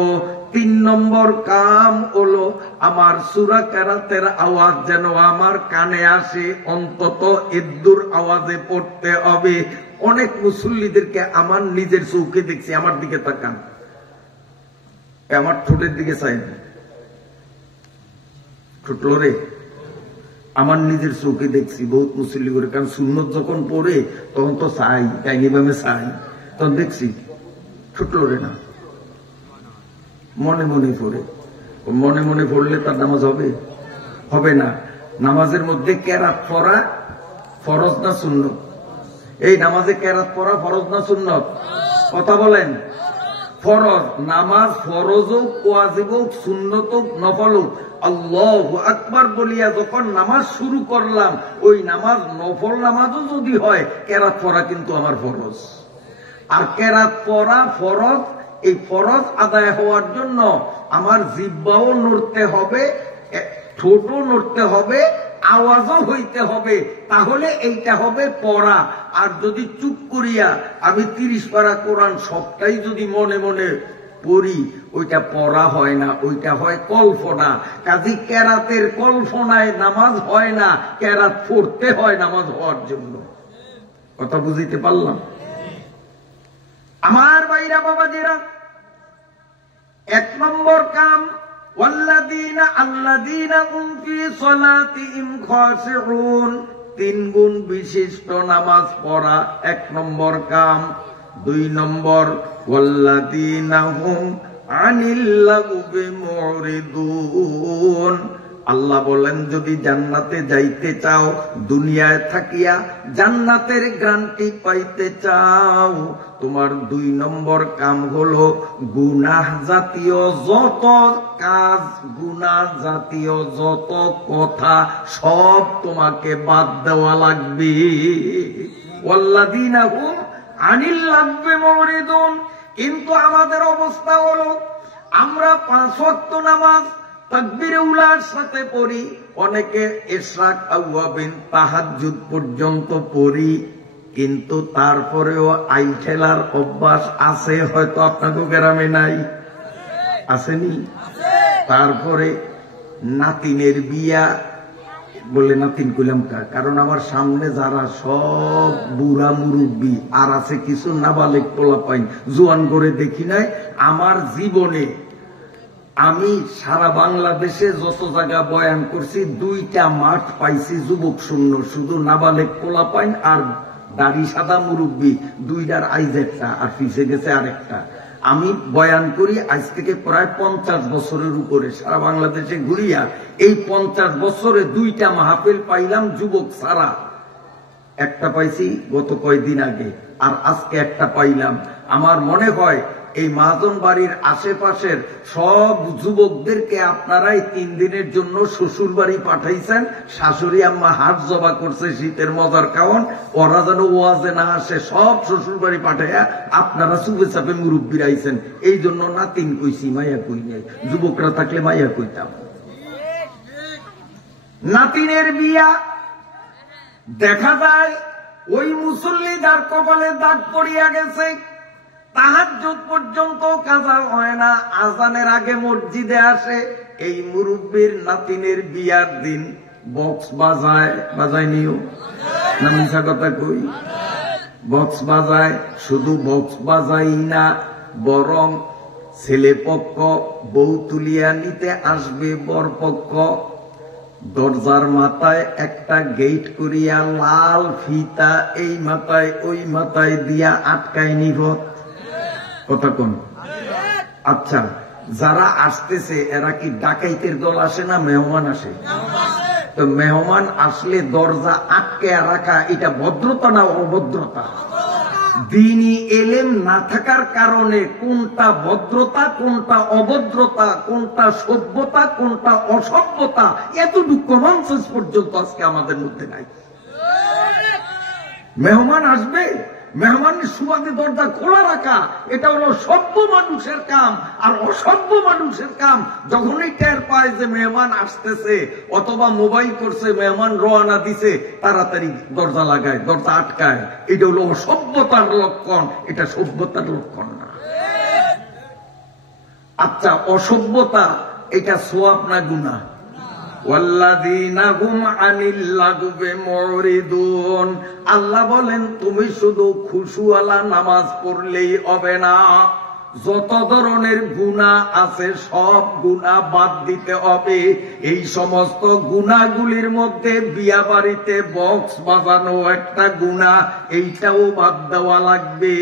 3 নম্বর কাম হলো আমার সূরা কেরাতের আওয়াজ যেন আমার কানে আসে, অন্তত এদ্দুর আওয়াজে পড়তে হবে। অনেক মুসল্লিদেরকে আমার নিজের চোখে দেখছি, আমার দিকে তাকান, আমার ঠোঁটের দিকে চাই, ঠোঁট লড়ে, আমার নিজের চোখে দেখছি বহুত মুসল্লি করে, কারণ সুন্নত যখন পড়ে তখন তো চাই, কাইনিবামে চাই, তখন দেখছি ঠোঁট লড়ে না, মনে মনে পড়ে। মনে মনে পড়লে তার নামাজ হবে? হবে না। নামাজের মধ্যে কেরাত পড়া ফরজ না সুন্নত? এই নামাজে কেরাত পড়া ফরজ না সুন্নত? কথা বলেন। ফরজ। নামাজ ফরজ হোক, ওয়াজিব হোক, সুন্নত হোক, নফল হোক, আল্লাহু আকবার বলিয়া যখন নামাজ শুরু করলাম, ওই নামাজ নফল নামাজও যদি হয়, কেরাত পড়া কিন্তু আমার ফরজ। আর কেরাত পড়া ফরজ, এই ফরজ আদায় হওয়ার জন্য আমার জিহ্বাও নড়তে হবে, ঠোঁটও নড়তে হবে, আওয়াজও হইতে হবে, তাহলে এইটা হবে পড়া। আর যদি চুপ করিয়া আমি 30 পারা কোরআন সবটাই যদি মনে মনে পড়ি, ওইটা পড়া হয় না, ওইটা হয় কল্পনা। কাজী কেরাতের কল্পনায় নামাজ হয় না, কেরাত পড়তে হয় নামাজ হওয়ার জন্য। কথা বুঝিতে পারলাম? আমার ভাইরা বাবাজিরা, 1 নম্বর কাম আল্লাযীনা হুম ফি সালাতিহিম খাশিউন, 3 গুণ বিশিষ্ট নামাজ পড়া 1 নম্বর কাম। 2 নম্বর ওয়াল্লাযীনা হুম আনিল লাগবি মুরিদুন। আল্লাহ বলেন যদি জান্নাতে যাইতে চাও, দুনিয়ায় থাকিয়া জান্নাতের গ্যারান্টি পাইতে চাও, তোমার 2 নম্বর কাম হলো গুনাহ জাতীয় যত কাজ, গুনাহ জাতীয় যত কথা সব তোমাকে বাদ দেওয়া লাগবে। ওয়াল্লাযীনা হুম আনিল লাগবি মুরিদুন। কিন্তু আমাদের অবস্থা হলো আমরা 5 ওয়াক্ত নামাজ তাকবীরে উলার সাথে পড়ি, অনেকে ইশরাক, আওয়াবিন, তাহাজ্জুদ পর্যন্ত পড়ি, কিন্তু তারপরেও আইল খেলার অভ্যাস আছে, হয়তো আপনাকে গ্রামে নাই, আসেনি? তারপরে নাতিনের বিয়া, বলে নাতিন কইলাম কা, কারণ আমার সামনে যারা সব বুড়া মুরব্বী আর আছে কিছু নাবালেক পোলাপাইন, জোয়ান করে দেখি নাই আমার জীবনে। আমি সারা বাংলাদেশে যত জায়গা বয়ান করছি 2টা মাঠ পাইছি যুবক শূন্য, শুধু নাবালেক পোলাপাইন আর দাড়ি সাদা মুরব্বী 2টার আইজ একটা আর পিছে গেছে আরেকটা। আমি বয়ান করি আজ থেকে প্রায় 50 বছরের উপরে, সারা বাংলাদেশে ঘুরিয়া এই 50 বছরে 2টা মাহফিল পাইলাম যুবক ছাড়া। একটা পাইছি গত কয়েকদিন আগে, আর আজকে একটা পাইলাম। আমার মনে হয় এই মহাজন বাড়ির আশেপাশের সব যুবকদেরকে আপনারাই 3 দিনের জন্য শ্বশুর বাড়ি পাঠাইছেন। শাশুড়ি আম্মা হাট জবা করছে শীতের মজার খাওয়ান, ওরা যেন ওয়াজে না আসে, সব শ্বশুর বাড়ি পাঠাইয়া আপনারা চুপে চাপে মুরব্বীর আইছেন। এই জন্য নাতিন কইছি, মাইয়া কই নাই। যুবকরা থাকলে মাইয়া কইতাম। নাতিনের বিয়া দেখা যায় ওই মুসল্লি যার কপালে দাগ পড়িয়া গেছে, তাহাজ্জুদ পর্যন্ত কাজা হয় না, আজানের আগে মসজিদে আসে। এই মুরব্বীর নাতিনের বিয়ার দিন বক্স বাজায়, বাজায় নিও না মিশা কথা কই, বক্স বাজায়। শুধু বক্স বাজাই না, বরং ছেলে পক্ষ বউ তুলিয়া নিতে আসবে বরপক্ষ। দরজার মাথায় একটা গেট করিয়া লাল ফিতা এই মাথায় ওই মাথায় দিয়া আটকায় নিব। কথা কোন? আচ্ছা, যারা আসতেছে এরা কি ডাকাইতের দল আসে না মেহমান আসে? তো মেহমান আসলে দরজা আটকে রাখা এটা ভদ্রতা না অভদ্রতা? দ্বীনি এলেম না থাকার কারণে কোনটা ভদ্রতা, কোনটা অভদ্রতা, কোনটা সভ্যতা, কোনটা অসভ্যতা, এতটুকু কমন সেন্স পর্যন্ত আজকে আমাদের মধ্যে নাই। মেহমান আসবে, মেহমানের সুবাদে দরজা খোলা রাখা এটা হলো সভ্য মানুষের কাম। আর অসভ্য মানুষের কাম যখনই টের পায় যে মেহমান আসতেছে অথবা মোবাইল করছে মেহমান রওনা দিছে, তাড়াতাড়ি দরজা লাগায়, দরজা আটকায়। এটা হলো অসভ্যতার লক্ষণ, এটা সভ্যতার লক্ষণ না। আচ্ছা, অসভ্যতা এটা সোয়াব না গুনাহ? আল্লাহ বলেন তুমি শুধু খুশুওয়ালা নামাজ পড়লেই হবে না, যত ধরনের গুনাহ আছে সব গুনাহ বাদ দিতে হবে। এই সমস্ত গুনাহগুলির মধ্যে বিয়া বাড়িতে বক্স বাজানো একটা গুনাহ, এইটাও বাদ দেওয়া লাগবে।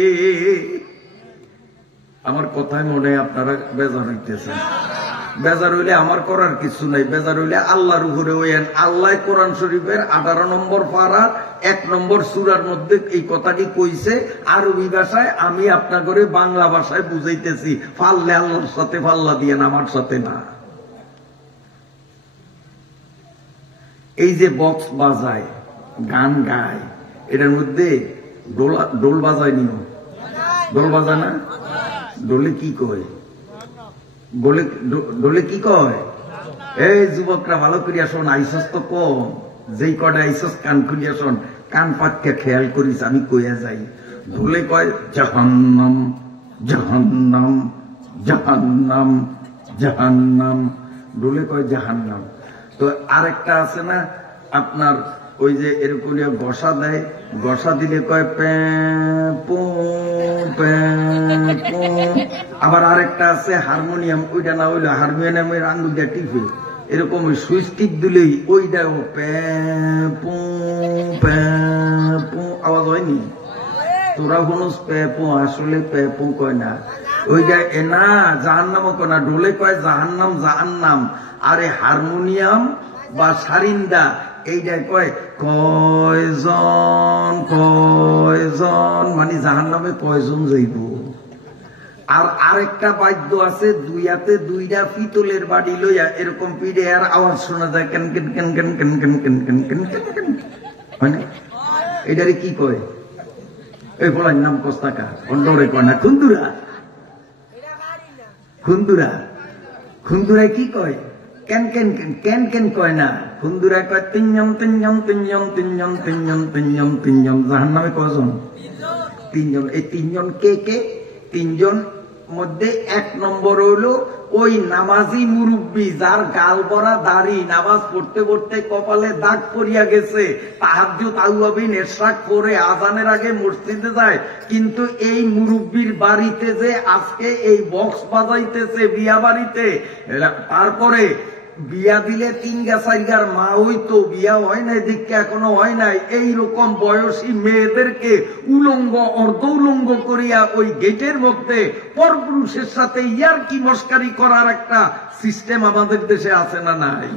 আমার কথায় মনে হয় আপনারা বেজার হইতেছেন। বেজার হইলে আমার করার কিছু নাই, বেজার হইলে আল্লাহর উপরে হইয়েন। আল্লাহ কোরআন শরীফের 18 নম্বর পারা 1 নম্বর সূরার মধ্যে এই কথাটি কইছে আরবি ভাষায়, আমি আপনাদের বাংলা ভাষায় বুঝাইতেছি। পারলে আল্লাহর সাথে পাল্লা দিয়েন, আমার সাথে না। এই যে বক্স বাজায়, গান গায়, এটার মধ্যে ডোল বাজায় নিও, ডোল বাজায় না? ডোলে কি কয়? ডোলে কি কয়? এই যুবকরা ভালো করিয়া শোন, আইসস তো কম, যেই কটা আইসস কান খুলিয়া শোন, কান পাতকে খেয়াল করিস, আমি কইয়া যাই। ডোলে কয় জাহান্নাম জাহান্নাম জাহান্নাম জাহান্নাম, ডোলে কয় জাহান্নাম। তো আরেকটা আছে না আপনার, ওই যে এরকম ঘষা দেয়, ঘষা দিলে কয় প্যা পু প্যা পু। আবার আরেকটা আছে হারমোনিয়াম, ওইটা না হইলে হারমোনিয়ামের আঙ্গুল দিয়ে টিপে এরকম ওই সুইচ টিপ দিলেই ওইটা প্যা পু প্যা পু আওয়াজ হয়নি? তোরা কোনো প্যা পু, আসলে প্যা পু কয় না, ওইটা এ না জাহান্নামও কয় না। ডোলে কয় জাহান্নাম জাহান্নাম, আরে হারমোনিয়াম বা সারিন্দা এইটা কয় কয়জন কয়জন, মানে জাহান্নামে কয়জন যাইব। আর আরেকটা বাদ্য আছে, দুই হাতে 2টা পিতলের বাড়ি লইয়া এরকম পিড়ে আর আওয়াজ শোনা যায়, কেন কেন কেন কেন কেন কেন কেন কেন কেন কেন কেন, মানে এটারে কি কয়? এই বলার নাম কস্তাকা, অন্ডরে কয় না, খুন্দুরা। খুন্দুরা, খুন্দুরায় কি কয়? কেন কেন কেন কেন কেন কয় না, খুন্দুরা কয় তিনজন তিনজন তিনজন তিনজন তিনজন তিনজন তিনজন। জাহান্নামে কয়জন? 3জন। এই 3জন কে কে? 3জন মধ্যে 1 নম্বর হইল ওই নামাজি মুরব্বী যার গাল ভরা দাড়ি, নামাজ পড়তে পড়তে কপালে দাগ পড়িয়া গেছে, তাহাজ্জুদ আউয়াবিন ইশরাক করে আজানের আগে মসজিদে যায়, কিন্তু এই মুরব্বীর বাড়িতে যে আজকে এই বক্স বাজাইতেছে বিয়া বাড়িতে, তারপরে বিয়া দিলে 3-4 মা হইতো, বিয়া হয় নাই দিকে এখনো হয় নাই, এইরকম বয়সী মেয়েদেরকে উলঙ্গ অর্ধ উলঙ্গ করিয়া ওই গেটের মধ্যে পরপুরুষের সাথে ইয়ারকি মস্কারি করার একটা সিস্টেম আমাদের দেশে আছে না নাই?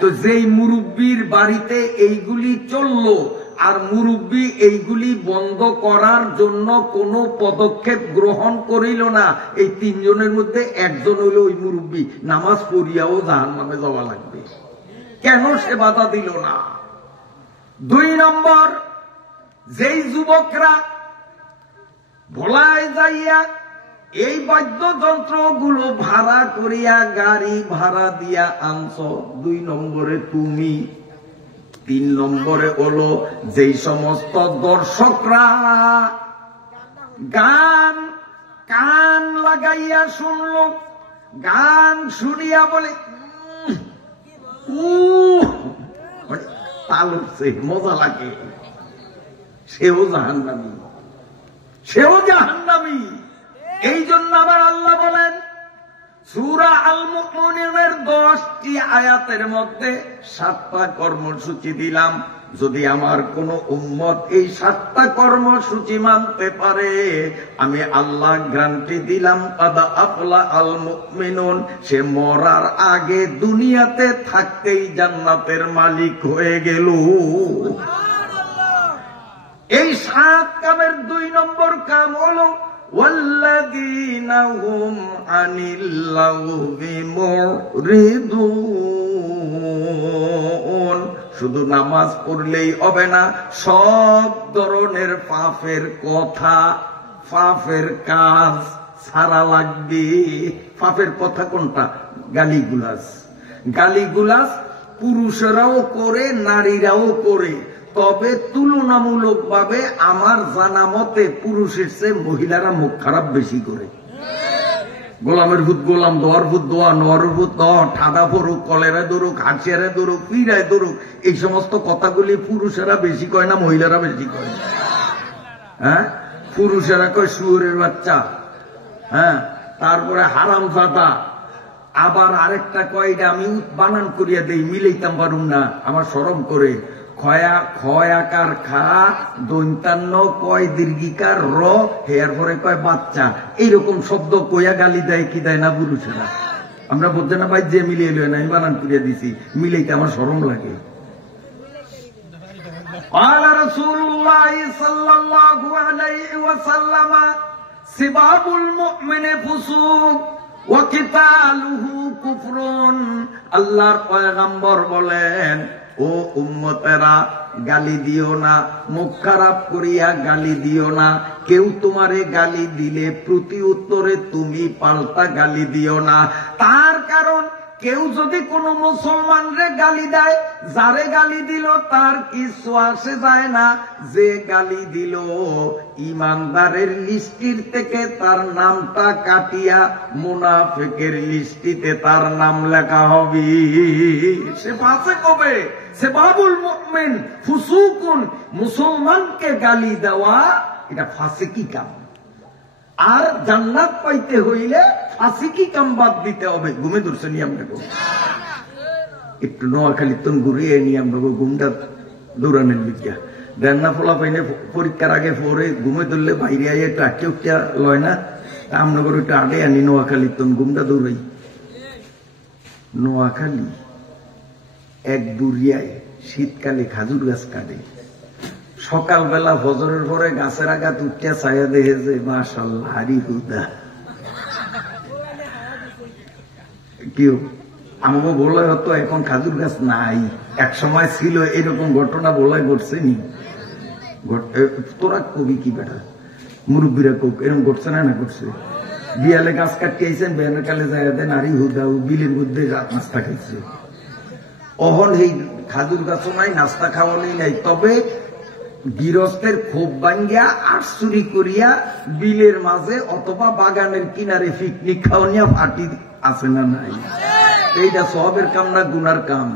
তো যেই মুরব্বীর বাড়িতে এইগুলি চললো আর মুরব্বী এইগুলি বন্ধ করার জন্য কোনো পদক্ষেপ গ্রহণ করিল না, এই 3 জনের মধ্যে একজন হইল ওই মুরব্বী, নামাজ পড়িয়াও জাহান্নামে যাওয়া লাগবে। কেন সে বাধা দিল না? 2 নম্বর, যেই যুবকরা ভোলায় যাইয়া এই বাদ্যযন্ত্রগুলো ভাড়া করিয়া গাড়ি ভাড়া দিয়া আনছ, 2 নম্বরে তুমি। 3 নম্বরে হলো যেই সমস্ত দর্শকরা গান কান লাগাইয়া শুনলো, গান শুনিয়া বলে তাল উঠছে, মজা লাগে, সেও জাহান্নামী, সেও জাহান্নামী। এই জন্য আমার আল্লাহ বলেন সূরা আল মুমিনুনের 10টি আয়াতের মধ্যে 7টা কর্মসূচি দিলাম। যদি আমার কোন উম্মত এই 7টা কর্মসূচি মানতে পারে, আমি আল্লাহ গ্যারান্টি দিলাম কাদ আফলা আল মুমিনুন, সে মরার আগে দুনিয়াতে থাকতেই জান্নাতের মালিক হয়ে গেল। এই 7 কামের 2 নম্বর কাম হলো والذين هم عن اللغو معرضون। শুধু নামাজ পড়লেই হবে না, সব ধরনের পাপের কথা, পাপের কাজ ছাড়া লাগবে। পাপের কথা কোনটা? গালিগুলাজ। গালিগুলাজ পুরুষেরাও করে, নারীরাও করে, তবে তুলনামূলকভাবে আমার জানা মতে পুরুষের চেয়ে মহিলারা মুখ খারাপ বেশি করে। গোলামের ভূত গোলাম, দোয়ার ভূত দোয়া, নোয়ারের ভূত দোয়া, ঠাডা পড়ুক, কলেরা ধরুক, হাঁচিয়ারে ধরুক, পিড়ায় ধরুক, এই সমস্ত কথাগুলি পুরুষেরা বেশি কয় না মহিলারা বেশি কয়? হ্যাঁ, পুরুষেরা কয় শুয়োরের বাচ্চা, হ্যাঁ, তারপরে হারামজাদা, আবার আরেকটা কয় এটা আমি বানান করিয়া দেই, মিলাইতাম পারুম না, আমার শরম করে, খয়াকার খা, দৈন্তান্ন কয় দীর্ঘিকার র, হেয়ার পরে কয় বাচ্চা, এইরকম শব্দ কইয়া গালি দেয় কি দেয় না পুরুষেরা? আমরা বলতে না ভাই যে মিলিয়ে লয় না, আমি বানান করিয়া দিছি, মিলাইতে আমার শরম লাগে। ক্বালা রাসূলুল্লাহ সাল্লাল্লাহু আলাইহি ওয়াসাল্লাম সিবাবুল মুমিনি ফুসুক ওয়া কিতালুহু কুফরুন। আল্লাহর পয়গম্বর বলেন, ও উম্মতেরা, গালি দিও না, মুখ খারাপ করিয়া গালি দিও না। কেউ তোমারে গালি দিলে প্রতি উত্তরে তুমি পাল্টা গালি দিও না। তার কারণ কেউ যদি কোনো মুসলমানরে গালি দেয়, যারে গালি দিল তার কিছু আসে যায় না। যে গালি দিল ইমানদারের লিস্টির থেকে তার নামটা কাটিয়া মুনাফিকের লিস্টিতে তার নাম লেখা হবে। সে ফাসিক হবে। সিবাবুল মুমিন ফুসুকুন, মুসলমানকে গালি দেওয়া এটা ফাসিকি কাম। আর জান্নাত পাইতে হইলে ফাসিকি কাম বাদ দিতে হবে। ঘুমে ধরছে নিয়ম নেব, একটু নোয়াখালী তুন ঘুরিয়ে নিয়ম নেব, ঘুমটা দৌড়ানোর বিদ্যা রান্না ফোলা পাইনে পরীক্ষার আগে পরে ঘুমে ধরলে বাইরে আইয়ে একটু আটকে উঠতে লয় না, আমরা করে একটু আগে আনি নোয়াখালী তুন ঘুমটা দৌড়াই। নোয়াখালী এক বুড়িয়ায় শীতকালে খাজুর গাছ কাটে, সকালবেলা ফজরের পরে গাছের আঘাত উঠিয়া ছায়া দেখে যে মাশাআল্লাহ হারি হুদা। কেউ আমাকে বলে হতো এখন খাজুর গাছ নাই, এক সময় ছিল, এরকম ঘটনা বলাই ঘটছে নি? তোরা কবি কি বেটা মুরব্বীরা কোক এরকম ঘটছে না? না ঘটছে। বিয়ালে গাছ কাটতে আইছেন, বেয়ানের কালে যায় দেন হারি হুদা, বিলের মধ্যে নাস্তা খাইছে। অহন এই খাজুর গাছও নাই, নাস্তা খাওয়ানোই নাই। তবে গৃহস্থের ক্ষোভ ভাঙ্গিয়া আর চুরি করিয়া বিলের মাঝে অথবা বাগানের কিনারে পিকনিক খাওয়া ফাটি আছে না নাই? এইটা সবের কাম না গুনার কাম?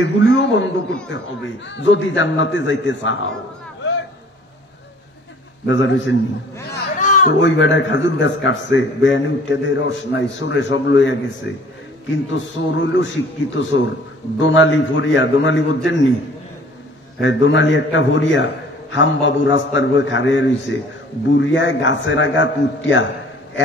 এগুলিও বন্ধ করতে হবে যদি জান্নাতে যাইতে চাও। বেজার হয়েছেন নি? ওই বেড়ায় খাজুর গাছ কাটছে, বেয়ানি উঠে দেয়, রস নাই, চোরে সব লইয়া গেছে। কিন্তু চোর হইল শিক্ষিত চোর। দোনালি ফরিয়া, দোনালি বুঝছেন নি? হ্যাঁ, দোনালি একটা ফরিয়া। হামবাবু রাস্তার বয়ে খাড়িয়ে রয়েছে, বুড়িয়ায় গাছের আঘাত উঠিয়া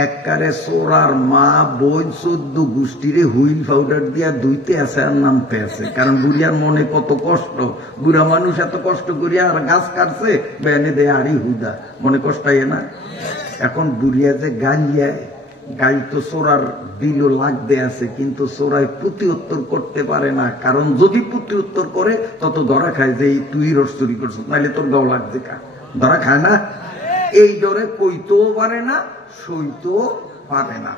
এককারে চোরার মা বই 14 গোষ্ঠীরে হুইল পাউডার দিয়া ধুইতে আছে আর নামতে আছে। কারণ বুড়িয়ার মনে কত কষ্ট, বুড়া মানুষ এত কষ্ট করিয়া আর গাছ কাটছে, বেনে দেয় আরই হুদা, মনে কষ্টায় না? এখন বুড়িয়া যে গাইয়ায়, গাই তো চোরার দিলও লাগতে আছে, কিন্তু চোরাই প্রতি উত্তর করতে পারে না। কারণ যদি প্রতি উত্তর করে তত ধরা খায় যে তুই রস চুরি করছ, নাহলে তোর গাও লাগছে কা, ধরা খায় না? এই ডরে কইতেও পারে না, সইতেও পারে না।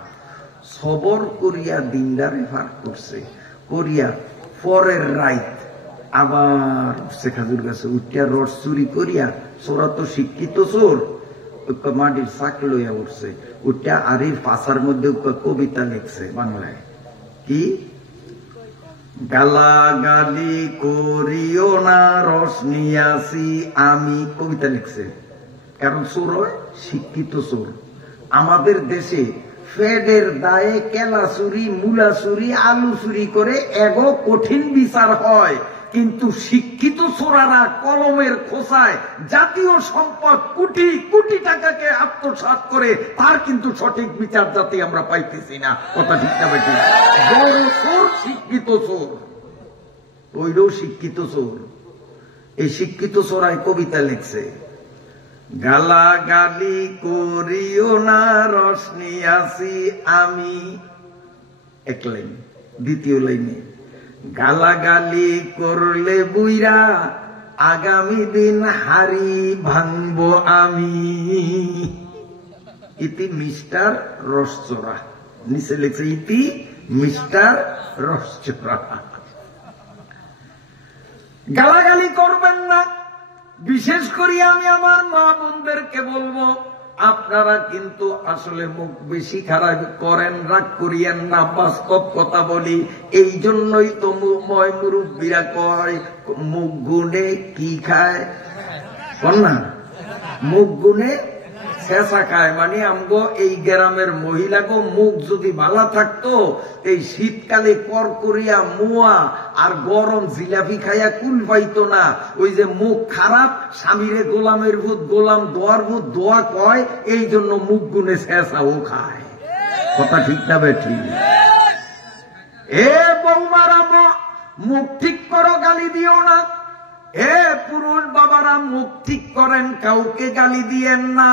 সবর করিয়া দিনদারে পার করছে, করিয়া পরের রাইত আবার সে খাজুর গাছে উঠিয়া রস চুরি করিয়া, চোরা তো শিক্ষিত চোর, মাটির চাক লইয়া উঠছে, উঠিয়া আরির পাশার মধ্যে কবিতা লিখছে বাংলায়। কি? গালাগালি করিও না, রস নিয়াছি আমি, কবিতা লিখছে। কারণ চোর হয় শিক্ষিত চোর। আমাদের দেশে ফেডের দায়ে কেলা চুরি, মূলা চুরি, আলু চুরি করে এগো কঠিন বিচার হয়, কিন্তু শিক্ষিত চোরারা কলমের খোসায় জাতীয় সম্পদ কোটি কোটি টাকাকে আত্মসাৎ করে, তার কিন্তু সঠিক বিচার যাতে আমরা পাইতেছি না। কথা ঠিক না বেঠিক? বড় চোর শিক্ষিত চোর, ওইটাও শিক্ষিত চোর। এই শিক্ষিত চোরাই কবিতা লিখছে, গালাগালি করিও না, রস নিয়াছি আমি। এক লাইন। দ্বিতীয় লাইনে, গালাগালি করলে বুইরা আগামী দিন হাড়ি ভাঙব আমি। ইতি মিস্টার রসচোরা, নিচে লিখছে ইতি মিস্টার রসচোরা। গালাগালি করবেন না। বিশেষ করে আমি আমার মা বোনদেরকে বলবো, আপনারা কিন্তু আসলে মুখ বেশি খারাপ করেন, রাগ করিয়েন না, বাস্তব কথা বলি। এই জন্যই তো ময় মুরব্বীরা কয় মুখ গুনে কি খায়, না মুখ গুনে শেষা খায়। মানে আমগো এই গ্রামের মহিলাগো মুখ যদি ভালো থাকতো, এই শীতকালে কর করিয়া মুয়া আর গরম জিলাপি খাইয়া কুল পাইতো না। ওই যে মুখ খারাপ, স্বামীরে গোলামের ভূত, গোলাম দোয়ার ভূত দোয়া কয়, এই জন্য মুখ গুনে শেষাও খায়। কথা ঠিক না বেঠি? এ বৌমারা মুখ ঠিক করো, গালি দিও না। হে পুরুষ বাবারা মুখ ঠিক করেন, কাউকে গালি দিয়েন না।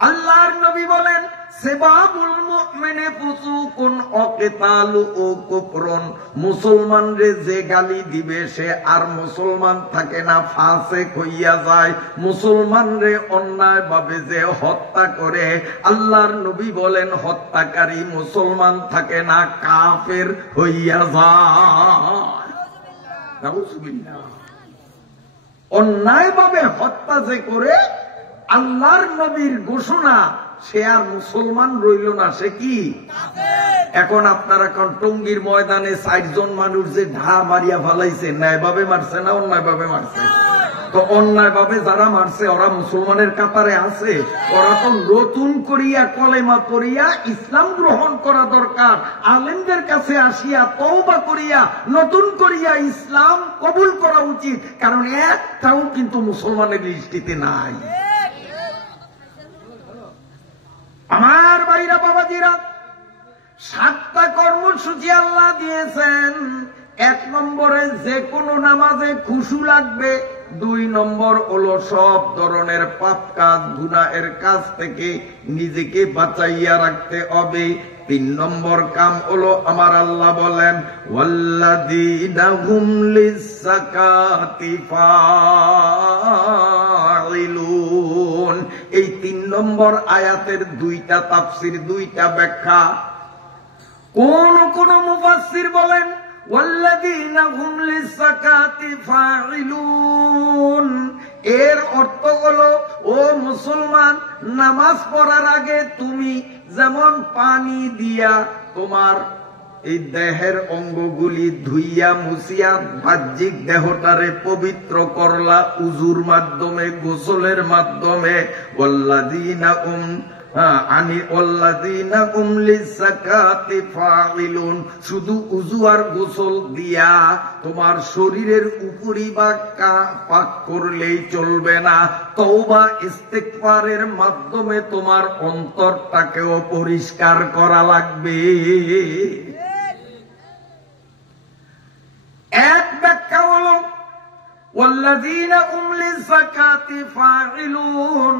আল্লাহর নবী বলেন, সেবাবুল মুমিনে ফুসুকুন ওয়া কিতালুহু কুফরুন। মুসলমানরে যে গালি দিবে সে আর মুসলমান থাকে না, ফাসিক হইয়া যায়। মুসলমানরে অন্যায় ভাবে যে হত্যা করে, আল্লাহর নবী বলেন হত্যাকারী মুসলমান থাকে না, কাফের হইয়া যায়। অন্যায় ভাবে হত্যা যে করে, আল্লাহর নবীর ঘোষণা, সে আর মুসলমান রইল না, সে কি? এখন আপনারা কোন টঙ্গীর ময়দানে 60 জন মানুষ যে ঢা মারিয়া ফালাইছে, ন্যায় ভাবে মারছে না অন্যায় ভাবে মারছে? তো অন্যায় ভাবে যারা মারছে ওরা মুসলমানের কাতারে আছে? ওরা তো নতুন করিয়া কলেমা পড়িয়া ইসলাম গ্রহণ করা দরকার। আলেমদের কাছে আসিয়া তওবা করিয়া নতুন করিয়া ইসলাম কবুল করা উচিত, কারণ একটাও কিন্তু মুসলমানের লিস্টিতে নাই। আমার ভাইরা বাবাজিরা, 7টা কর্মসূচি আল্লাহ দিয়েছেন। 1 নম্বরে যে কোনো নামাজে খুশু লাগবে। 2 নম্বর হলো সব ধরনের পাপ কাজ, গুনাহের কাজ থেকে নিজেকে বাঁচাইয়া রাখতে হবে। 3 নম্বর কাম হলো আমার আল্লাহ বলেন, ওয়াল্লাযীনা হুম লিস-সাকাতি ফাইলুন। এই 3 নম্বর আয়াতের 2টা তাফসীর, 2টা ব্যাখ্যা। কোন মুফাসসির বলেন ওয়াল্লাযীনা হুম লিযাকাতি ফাইলুন। এর অর্থ হলো, ও মুসলমান, নামাজ পড়ার আগে তুমি যেমন পানি দিয়া তোমার এই দেহের অঙ্গগুলি ধুইয়া মুছিয়া বাহ্যিক দেহটারে পবিত্র করলা উজুর মাধ্যমে, গোসলের মাধ্যমে, ওয়াল্লাযীনা শুধু উযু আর গোসল দিয়া তোমার শরীরের উপরি বা পাক করলেই চলবে না, তওবা ইস্তিগফারের মাধ্যমে তোমার অন্তরটাকেও পরিষ্কার করা লাগবে। এক ব্যাখ্যা হলো ওয়াল্লাযীনা হুম লিযাকাতি ফাইলুন,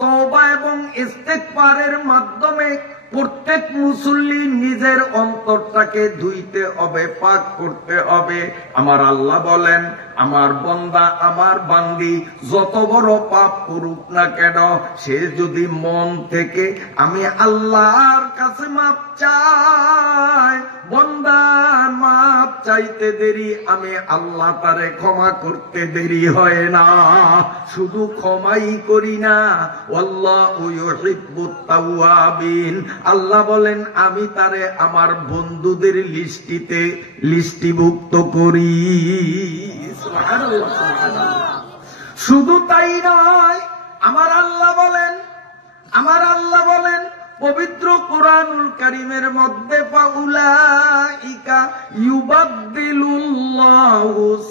তওবা এবং ইস্তিগফারের মাধ্যমে প্রত্যেক মুসল্লি নিজের অন্তরটাকে ধুইতে হবে, পাক করতে হবে। আমার আল্লাহ বলেন, আমার বান্দা আমার বান্দি যত বড় পাপ করুক না কেন, সে যদি মন থেকে আমি আল্লাহর কাছে মাপ চায়, বান্দার মাপ চাইতে দেরি, আমি আল্লাহ তারে ক্ষমা করতে দেরি হয় না। শুধু ক্ষমাই করি না, আল্লাহু ইউহিব্বুত তাওয়াবিন, আল্লাহ বলেন আমি তারে আমার বন্ধুদের লিস্টিভুক্ত করি। সুবহানাল্লাহ, সুবহানাল্লাহ। শুধু তাই নয়, আমার আল্লাহ বলেন পবিত্র কুরআনুল কারীমের মধ্যে, ফাউলাইকা ইউবাদদিলুল্লাহু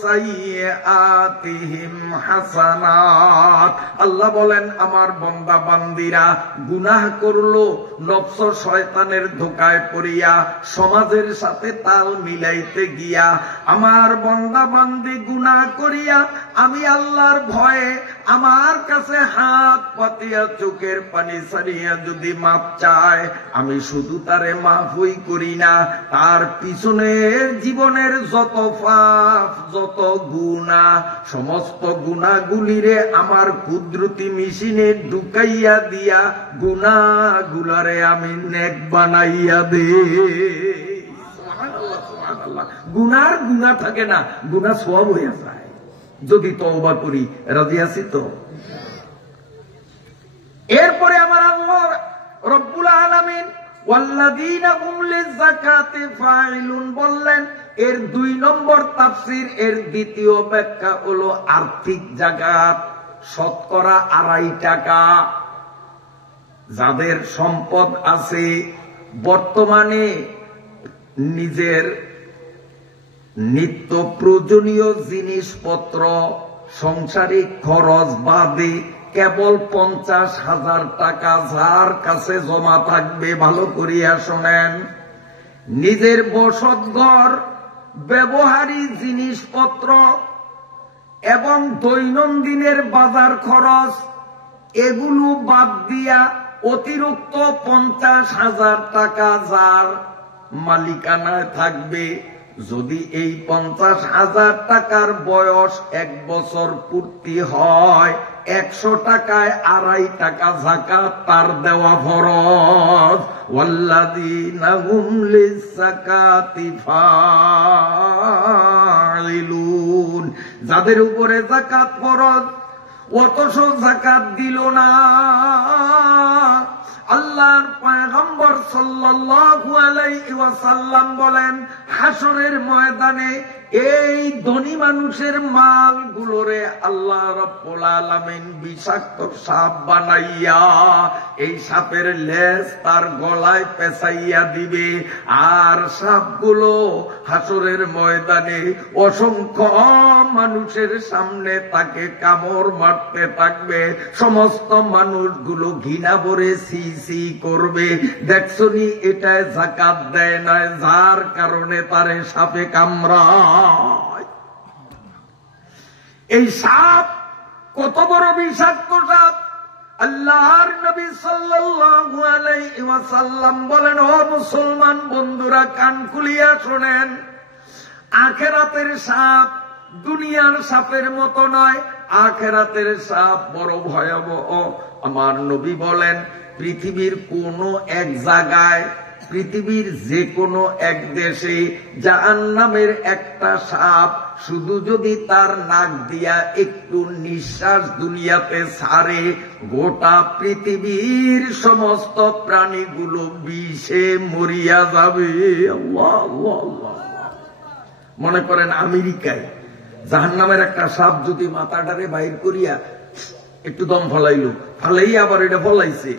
সাইয়্যাতিহিম হাসানাত। আল্লাহ বলেন আমার বান্দা বান্দিরা গুনাহ করলো, নফস শয়তানের ধোঁকায় পড়িয়া, সমাজের সাথে তাল মিলাইতে গিয়া, আমার বান্দা বান্দি গুনাহ করিয়া আমি আল্লাহর ভয়ে আমার কাছে হাত পাতিয়া চোখের পানি ছাড়িয়া যদি মাপ চায়, আমি শুধু তারে মাফই করি না, তার পিছনের জীবনের যত পাপ, যত গুনাহ, সমস্ত গুনাহগুলিরে আমার কুদরতি মেশিনে ঢুকাইয়া দিয়া গুনাহগুলারে আমি নেক বানাইয়া দে। সুবহানাল্লাহ, সুবহানাল্লাহ। গুনার গুনাহ থাকে না, গুনাহ সওয়াব হয়ে যায় যদি তওবা করি। রাজি আছি তো? এরপরে আমার আল্লাহ রব্বুল আলামিন ওয়াল্লাযীনা হুম লিযাকাতি ফাইলুন বললেন, এর 2 নম্বর তাফসীর, এর দ্বিতীয় ব্যাখ্যা হলো আর্থিক যাকাত, শতকরা 2.5 টাকা। যাদের সম্পদ আছে, বর্তমানে নিজের নিত্য প্রয়োজনীয় জিনিসপত্র, সংসারিক খরচ বাদে কেবল 50,000 টাকা যার কাছে জমা থাকবে, ভালো করিয়া শোনেন, নিজের বসতঘর, ব্যবহারী জিনিসপত্র এবং দৈনন্দিনের বাজার খরচ, এগুলো বাদ দিয়া অতিরিক্ত 50,000 টাকা যার মালিকানায় থাকবে, যদি এই 50,000 টাকার বয়স 1 বছর পূর্তি হয়, 100 টাকায় 2.5 টাকা যাকাত তার দেওয়া ফরজ। ওয়াল্লাযীনা হুম লিযাকাতি ফাইলুন, যাদের উপরে যাকাত ফরজ অথচ যাকাত দিল না, আল্লাহর পয়গম্বর সাল্লাল্লাহু আলাইহি ওয়াসাল্লাম বলেন, হাসরের ময়দানে এই ধনী মানুষের মালগুলোরে আল্লাহ রাব্বুল আলামিন বিষাক্ত সাপ বানাইয়া এই সাপের লেজ তার গলায় পেঁচাইয়া দিবে, আর সাপগুলো হাসরের ময়দানে অসংখ্য মানুষের সামনে তাকে কামড় মারতে থাকবে। সমস্ত মানুষগুলো ঘৃণা ভরে সি সি করবে, দেখছনি এটা যাকাত দেয় না, যার কারণে তারে সাপে কামড়ায়। এই সাপ কত বড় বিষাক্ত সাপ! আল্লাহর নবী সাল্লাল্লাহু আলাইহি ওয়াসাল্লাম বলেন, ও মুসলমান বন্ধুরা কান খুলিয়া শোনেন, আখিরাতের সাপ দুনিয়ার সাপের মতো নয়, আখিরাতের সাপ বড় ভয়াবহ। আমার নবী বলেন, পৃথিবীর কোন এক জায়গায় পৃথিবীর যে কোনো এক দেশে জাহান্নামের একটা সাপ শুধু যদি তার নাক দিয়া একটু নিঃশ্বাস দুনিয়াতে ছাড়ে, গোটা পৃথিবীর সমস্ত প্রাণীগুলো বিষে মরিয়া যাবে। আল্লাহ আল্লাহ আল্লাহ। মনে করেন আমেরিকায় জাহান্নামের একটা সাপ যদি মাথাটারে বাইর করিয়া একটু দম ফলাইলো, ফালাই আবার এটা ফলাইছে,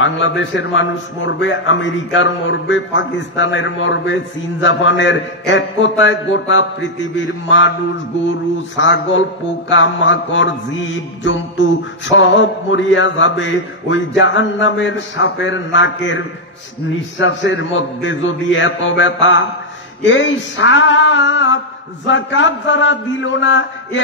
বাংলাদেশের মানুষ মরবে, আমেরিকার মরবে, পাকিস্তানের মরবে, চীন জাপানের, এক কথায় গোটা পৃথিবীর মানুষ, গরু, ছাগল, পোকা মাকড়, জীব জন্তু সব মরিয়া যাবে। ওই জাহান্নামের সাপের নাকের নিঃশ্বাসের মধ্যে যদি এত ব্যথা, এই সাপ যাকাত যারা দিল না,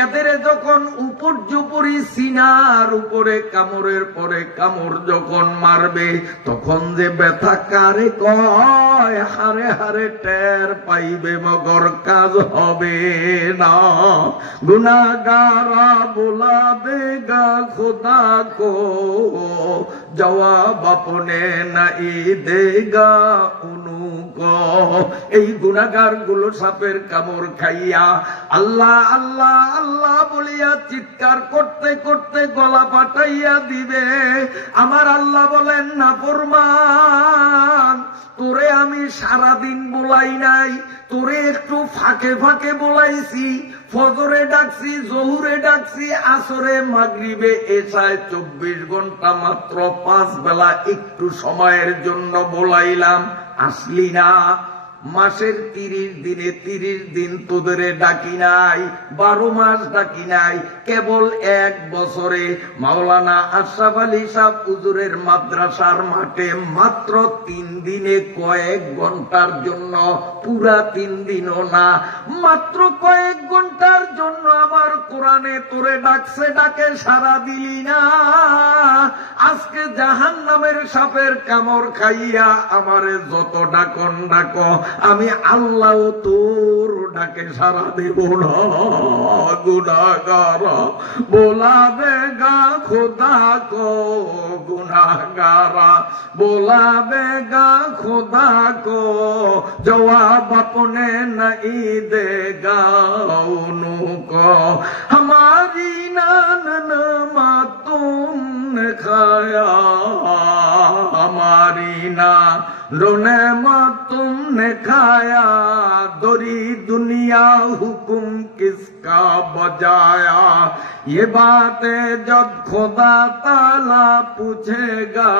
এদের যখন উপর্যুপরি সিনার উপরে কামড়ের পরে কামড় যখন মারবে, তখন যে ব্যথা কারে কয় হারে হারে টের পাইবে, মগর কাজ হবে না। গুনাহগারা বুলাবে গা খুদা কো, জবাব আপনে নাই দেগা উনুকো। এই গুনাহগার গুলো সাপের কামড় খাইয়া আল্লাহ আল্লাহ আল্লাহ বলিয়া চিৎকার করতে করতে গলা পাঠাইয়া দিবে। আমার আল্লাহ বলেন, নাফরমান, তোরে আমি সারাদিন বলাই নাই, তোরে একটু ফাঁকে ফাঁকে বলাইছি। ফজরে ডাকছি, জহুরে ডাকছি, আসরে, মাগরিবে, এশায়, 24 ঘন্টা মাত্র 5 বেলা একটু সময়ের জন্য বলাইলাম, আসলি না। মাসের 30 দিনে 30 দিন তোদের ডাকি নাই, 12 মাস ডাকি নাই, কেবল 1 বছরে মাওলানা আশরাফ আলী সাহেব হুজুরের মাদ্রাসার মাঠে মাত্র 3 দিনে কয়েক ঘন্টার জন্য, পুরা 3 দিনও না, মাত্র কয়েক ঘন্টার জন্য আমার কোরআনে তোরে ডাকছে, ডাকে সারা দিলি না। আজকে জাহান্নামের সাপের কামড় খাইয়া আমারে যত ডাকন ডাকো, আমি আল্লাহ তোর ডাকে সারা দেব না। গুনাহগারা বোলাবে গা খোদা কো, গুনাহগারা বোলাবে গা খোদা কো, জবাব আপনে নাই দেগা উनको। हमारी नान तुमने खाया, हमारी ना रोने मत तुमने खाया, दोरी दुनिया हुकुम किसका बजाया। ये बातें जब खुदा ताला पूछेगा,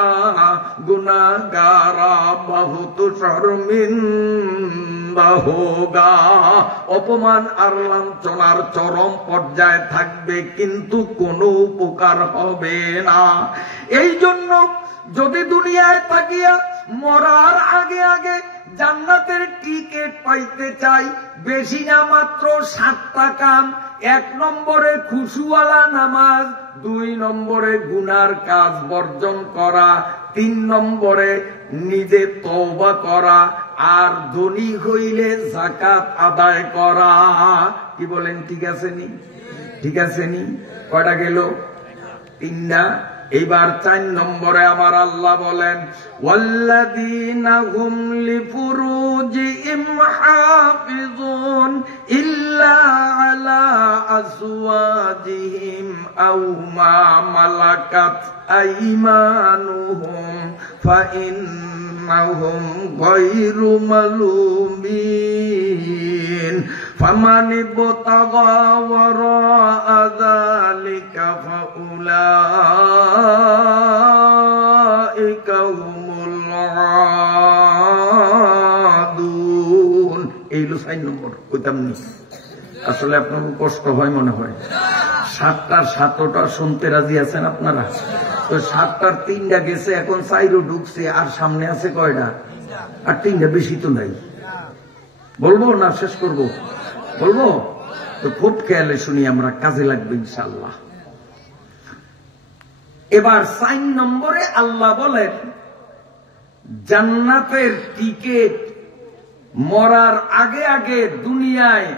गुनाहगारा बहुत शर्मिंदा होगा। অপমান আর লাঞ্ছনার চরম পর্যায়ে থাকবে, কিন্তু কোনো উপকার হবে না। এই জন্য যদি দুনিয়ায় থাকিয়া মরার আগে আগে জান্নাতের টিকিট পাইতে চাই, বেশি না মাত্র 7টা কাম। 1 নম্বরে খুশুওয়ালা নামাজ, 2 নম্বরে গুনার কাজ বর্জন করা, 3 নম্বরে নিজে তওবা করা, আর ধনী হইলে যাকাত আদায় করা। কি বলেন, ঠিক আছে নি? ঠিক আছে নি? কয়টা গেল? 3 না? এইবার 4 নম্বরে আমার আল্লাহ বলেন, ওয়াল্লাযীনা হুম লিফুরুজিহিম হাফিজুন ইল্লা আলা আজওয়াজিহিম আও মা মালাকাত আইমানুহুম ফাইন্নাহুম গায়রু মালুমিন। فمن ابتغى وراء ذلك فأولئك هم العادون। এই হলো 4 নম্বর। কইতাম নি, আসলে আপনার কষ্ট হয় মনে হয়। 7টার 7টা শুনতে রাজি আছেন আপনারা? তো 7টার 3টা গেছে, এখন 4ও ঢুকছে, আর সামনে আছে কয়টা? আর 3টা, বেশি তো নাই। বলবো না শেষ করবো? বলবো তো, খুব খেয়ালে শুনি, আমরা কাজে লাগবে ইনশাআল্লাহ। এবার 4 নম্বরে আল্লাহ বলেন, জান্নাতের টিকিট মরার আগে আগে দুনিয়ায়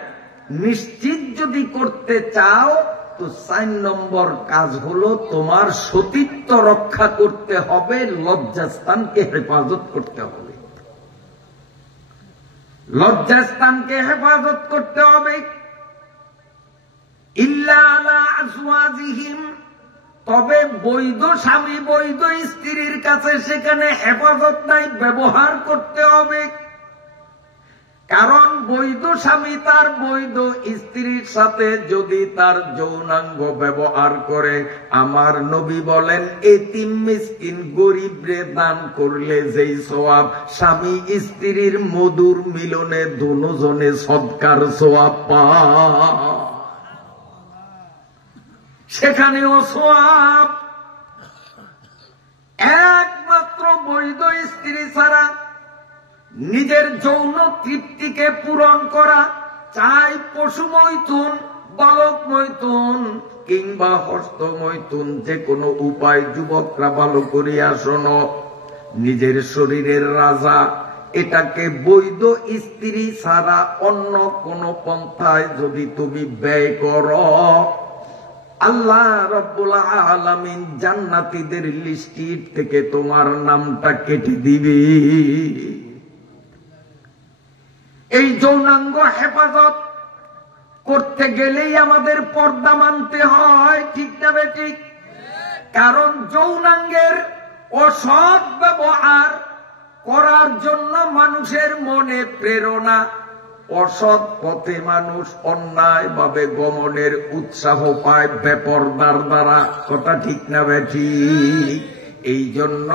নিশ্চিত যদি করতে চাও, তো 4 নম্বর কাজ হলো তোমার সতীত্ব রক্ষা করতে হবে, লজ্জাস্থানকে হেফাজত করতে হবে। লজ্জাস্থানকে হেফাজত করতে হবে। ইল্লা আলা আজওয়াজিহিম, তবে বৈধ স্বামী বৈধ স্ত্রীর কাছে সেখানে হেফাজত নাই, ব্যবহার করতে হবে। কারণ বৈধ স্বামী তার বৈধ স্ত্রীর সাথে যদি তার যৌনাঙ্গ ব্যবহার করে, আমার নবী বলেন এতিম মিসকিন গরিবরে দান করলে যেই সওয়াব, স্বামী স্ত্রীর মধুর মিলনে দুজনে সদকার সওয়াব পায়, সেখানেও সওয়াব। একমাত্র বৈধ স্ত্রী ছাড়া নিজের যৌন তৃপ্তিকে পূরণ করা, চাই পশু মৈথুন, বালক মৈথুন কিংবা হস্ত মৈথুন, যে কোনো উপায় যুবকরা ভালো করিয়া শোনো, নিজের শরীরের রাজা এটাকে বৈধ স্ত্রী ছাড়া অন্য কোন পন্থায় যদি তুমি ব্যয় করো, আল্লাহ রাব্বুল আলামিন জান্নাতীদের লিস্টির থেকে তোমার নামটা কেটে দিবে। এই যৌনাঙ্গ হেফাজত করতে গেলেই আমাদের পর্দা মানতে হয়, ঠিক না বেঠিক? কারণ যৌনাঙ্গের অসৎ ব্যবহার করার জন্য মানুষের মনে প্রেরণা, অসৎ পথে মানুষ অন্যায় ভাবে গমনের উৎসাহ পায় বেপরদার দ্বারা, কথা ঠিক না বেঠিক? এই জন্য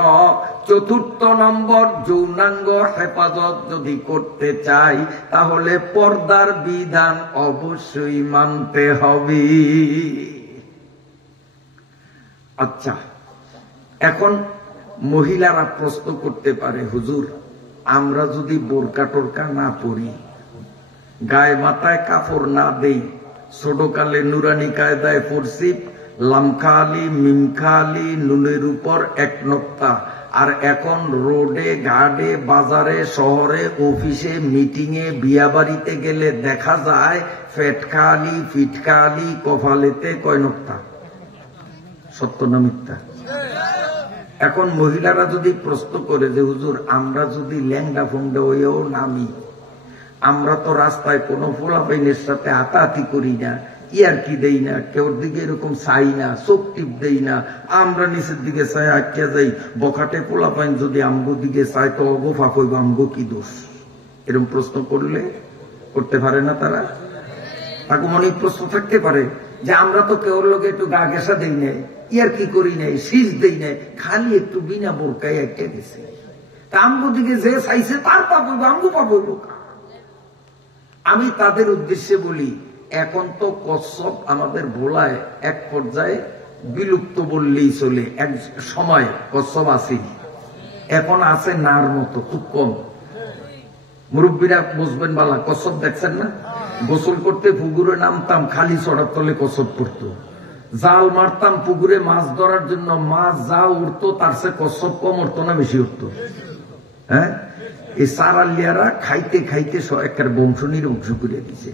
৪র্থ নম্বর, যৌনাঙ্গ হেফাজত যদি করতে চাই তাহলে পর্দার বিধান অবশ্যই মানতে হবে। আচ্ছা, এখন মহিলারা প্রশ্ন করতে পারে, হুজুর আমরা যদি বোরকা টোরকা না পরি, গায়ে মাথায় কাপড় না দেই, ছোটকালে নুরানি কায়দায় পড়ছি লামখালি মিমখালি নুনের উপর এক নোক্তা, আর এখন রোডে ঘাটে বাজারে শহরে অফিসে মিটিংয়ে বিয়া বাড়িতে গেলে দেখা যায় ফেটখালি ফিটখালি কপালেতে কয় নোক্তা, সত্য না মিথ্যা? এখন মহিলারা যদি প্রশ্ন করে যে হুজুর আমরা যদি ল্যাংডা ফোংডা হয়েও নামি, আমরা তো রাস্তায় কোনো পোলাপাইনের সাথে হাতাহাতি করি না, ইয়ার কি দেই না, কেউর দিকে এরকম চাই না, চোখ টিপ দেই না, আমরা নিচের দিকে চাই আটকে যাই, বখাটে পোলাপাইন যদি আমগো দিকে চাই তো অগোফা কইব আমগো কি দোষ? এরকম প্রশ্ন করলে করতে পারে না তারা? তাকে অনেক প্রশ্ন থাকতে পারে যে আমরা তো কেউর লোকে একটু গা ঘেঁষা দেই নাই, ইয়ার কি করি নাই, শীষ দেই নাই, খালি একটু বিনা বোরকায় আটকে গেছে, তা আমগো দিকে যে চাইছে তার পাপ হইব, আমগো পাপ হইব। আমি তাদের উদ্দেশ্যে বলি, এখন তো কচ্ছপ আমাদের ভোলায় এক পর্যায়ে বিলুপ্ত বললেই চলে, এক সময় কচ্ছপ আছে, এখন আছে নার মতো, খুব কম। মুরব্বীরা বুঝবেন বালা, কচ্ছপ দেখছেন না? গোসল করতে পুকুরে নামতাম, খালি চড়ার তলে কচ্ছপ পড়তো, জাল মারতাম পুকুরে মাছ ধরার জন্য, মাছ যা উঠতো তার সে কচ্ছপ কম উঠতো না বেশি উঠতো? হ্যাঁ, এই সারালিয়ারা খাইতে খাইতে একটা বংশ নির্বংশ করে দিছে।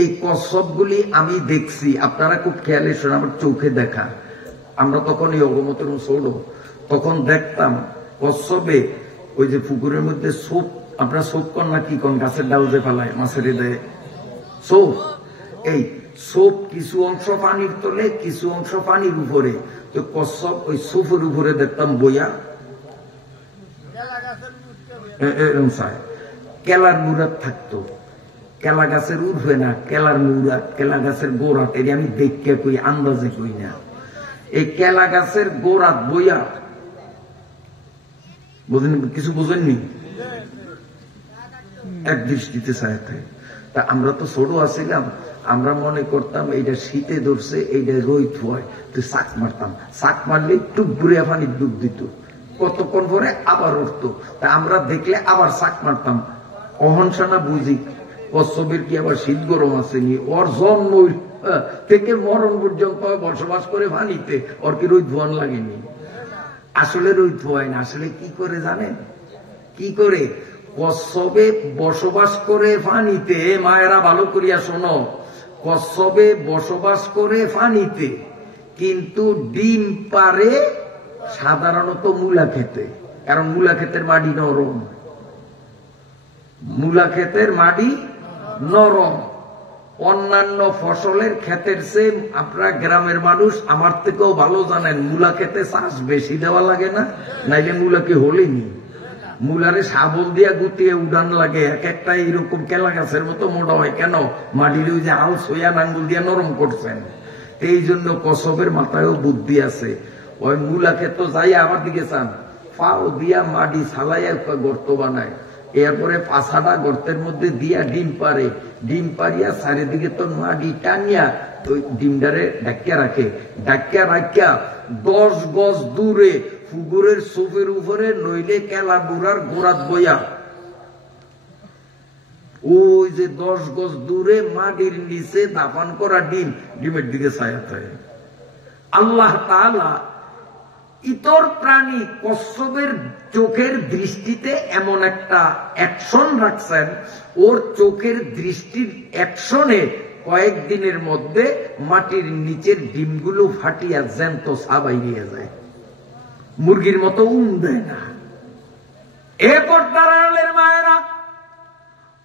এই কচ্ছপ গুলি আমি দেখছি, আপনারা খুব খেয়ালে শোন, আমার চোখে দেখা, আমরা তখন এই অগমতের ছোট, তখন দেখতাম কচ্ছপে ওই যে পুকুরের মধ্যে সোপ, আপনারা সোপ কন না কি কন, গাছের ডাল যে ফেলায় মাছের দেয় সোপ, এই সোপ কিছু অংশ পানির তলে কিছু অংশ পানির উপরে, তো কচ্ছপ ওই সোপের উপরে দেখতাম বইয়া এরকম চায়, কেলার মুরাত থাকতো, কেলা গাছের উঠবে না, কেলার মুরাত, কেলা গাছের গোড়াত, এটি আমি দেখতে কই, আন্দাজে কই না, এই কেলা গাছের গোড়াত বইয়া, বুঝেন কিছু বুঝেননি, এক দৃষ্টিতে চায়। তা আমরা তো ছোট আছিলাম, আমরা মনে করতাম এইটা শীতে ধরছে, এইটা রোদ হয়, তো শাক মারতাম, শাক মারলে টুক বুড়িয়া পানির ডুব দিত, কতক্ষণ পরে আবার উঠতো, তা আমরা দেখলে আবার শাক মারতাম। অহংসানা বুঝি কচ্ছপের কি আবার শীত গরম আসেনি, ওর জন্ম থেকে মরণ পর্যন্ত বসবাস করে পানিতে, ওর কি রোদ ভুয়ান লাগেনি? আসলে রোদ ভুয়ায় না, আসলে কি করে জানেন? কি করে? কচ্ছপে বসবাস করে পানিতে, মায়েরা ভালো করিয়া শোনো, কচ্ছপে বসবাস করে পানিতে, কিন্তু ডিম পারে সাধারণত মূলা খেতে, কারণ মূলা ক্ষেতের মাটি নরম, মূলা ক্ষেতের মাটি নরম, অন্যান্য ফসলের ক্ষেতের চেয়ে আপনারা গ্রামের মানুষ আমার থেকেও ভালো জানেন, মূলা ক্ষেতে চাষ বেশি দেওয়া লাগে না, নাইলে মূলাকে হলেনি। মূলারে শাবল দিয়া গুতিয়ে উড়ান লাগে, এক একটা এইরকম কেলা গাছের মতো মোটা হয়। কেন? মাটির ওই যে আল সইয়া নাঙ্গুল দিয়া নরম করছেন। এই জন্য কসবের মাথায়ও বুদ্ধি আছে। ওই মূলা ক্ষেত যাই আমার দিকে চান, পাও দিয়া মাটি ছালাইয়া গর্ত বানায়, এরপরে পাছাটা গর্তের মধ্যে দিয়া ডিম পারে, ডিম পারিয়া চারিদিকে তো মাটি টানিয়া ওই ডিমটারে ডাকিয়া রাখে, ডাকিয়া রাখিয়া 10 গজ দূরে পুকুরের সোফের উপরে নইলে কেলা বুড়ার গোড়াত বইয়া ওই যে 10 গজ দূরে মাটির নিচে দাফান করা ডিম, ডিমের দিকে ছায়া থাকে। আল্লাহ তাআলা ইতর প্রাণী কচ্ছপের চোখের দৃষ্টিতে এমন একটা অ্যাকশন রাখছেন, ওর চোখের দৃষ্টির অ্যাকশনে কয়েকদিনের মধ্যে মাটির নিচের ডিমগুলো ফাটিয়া জ্যান্ত সাবাই নিয়ে যায়, মুরগির মতো দেয় না। এরপর তারালের মায়েরা,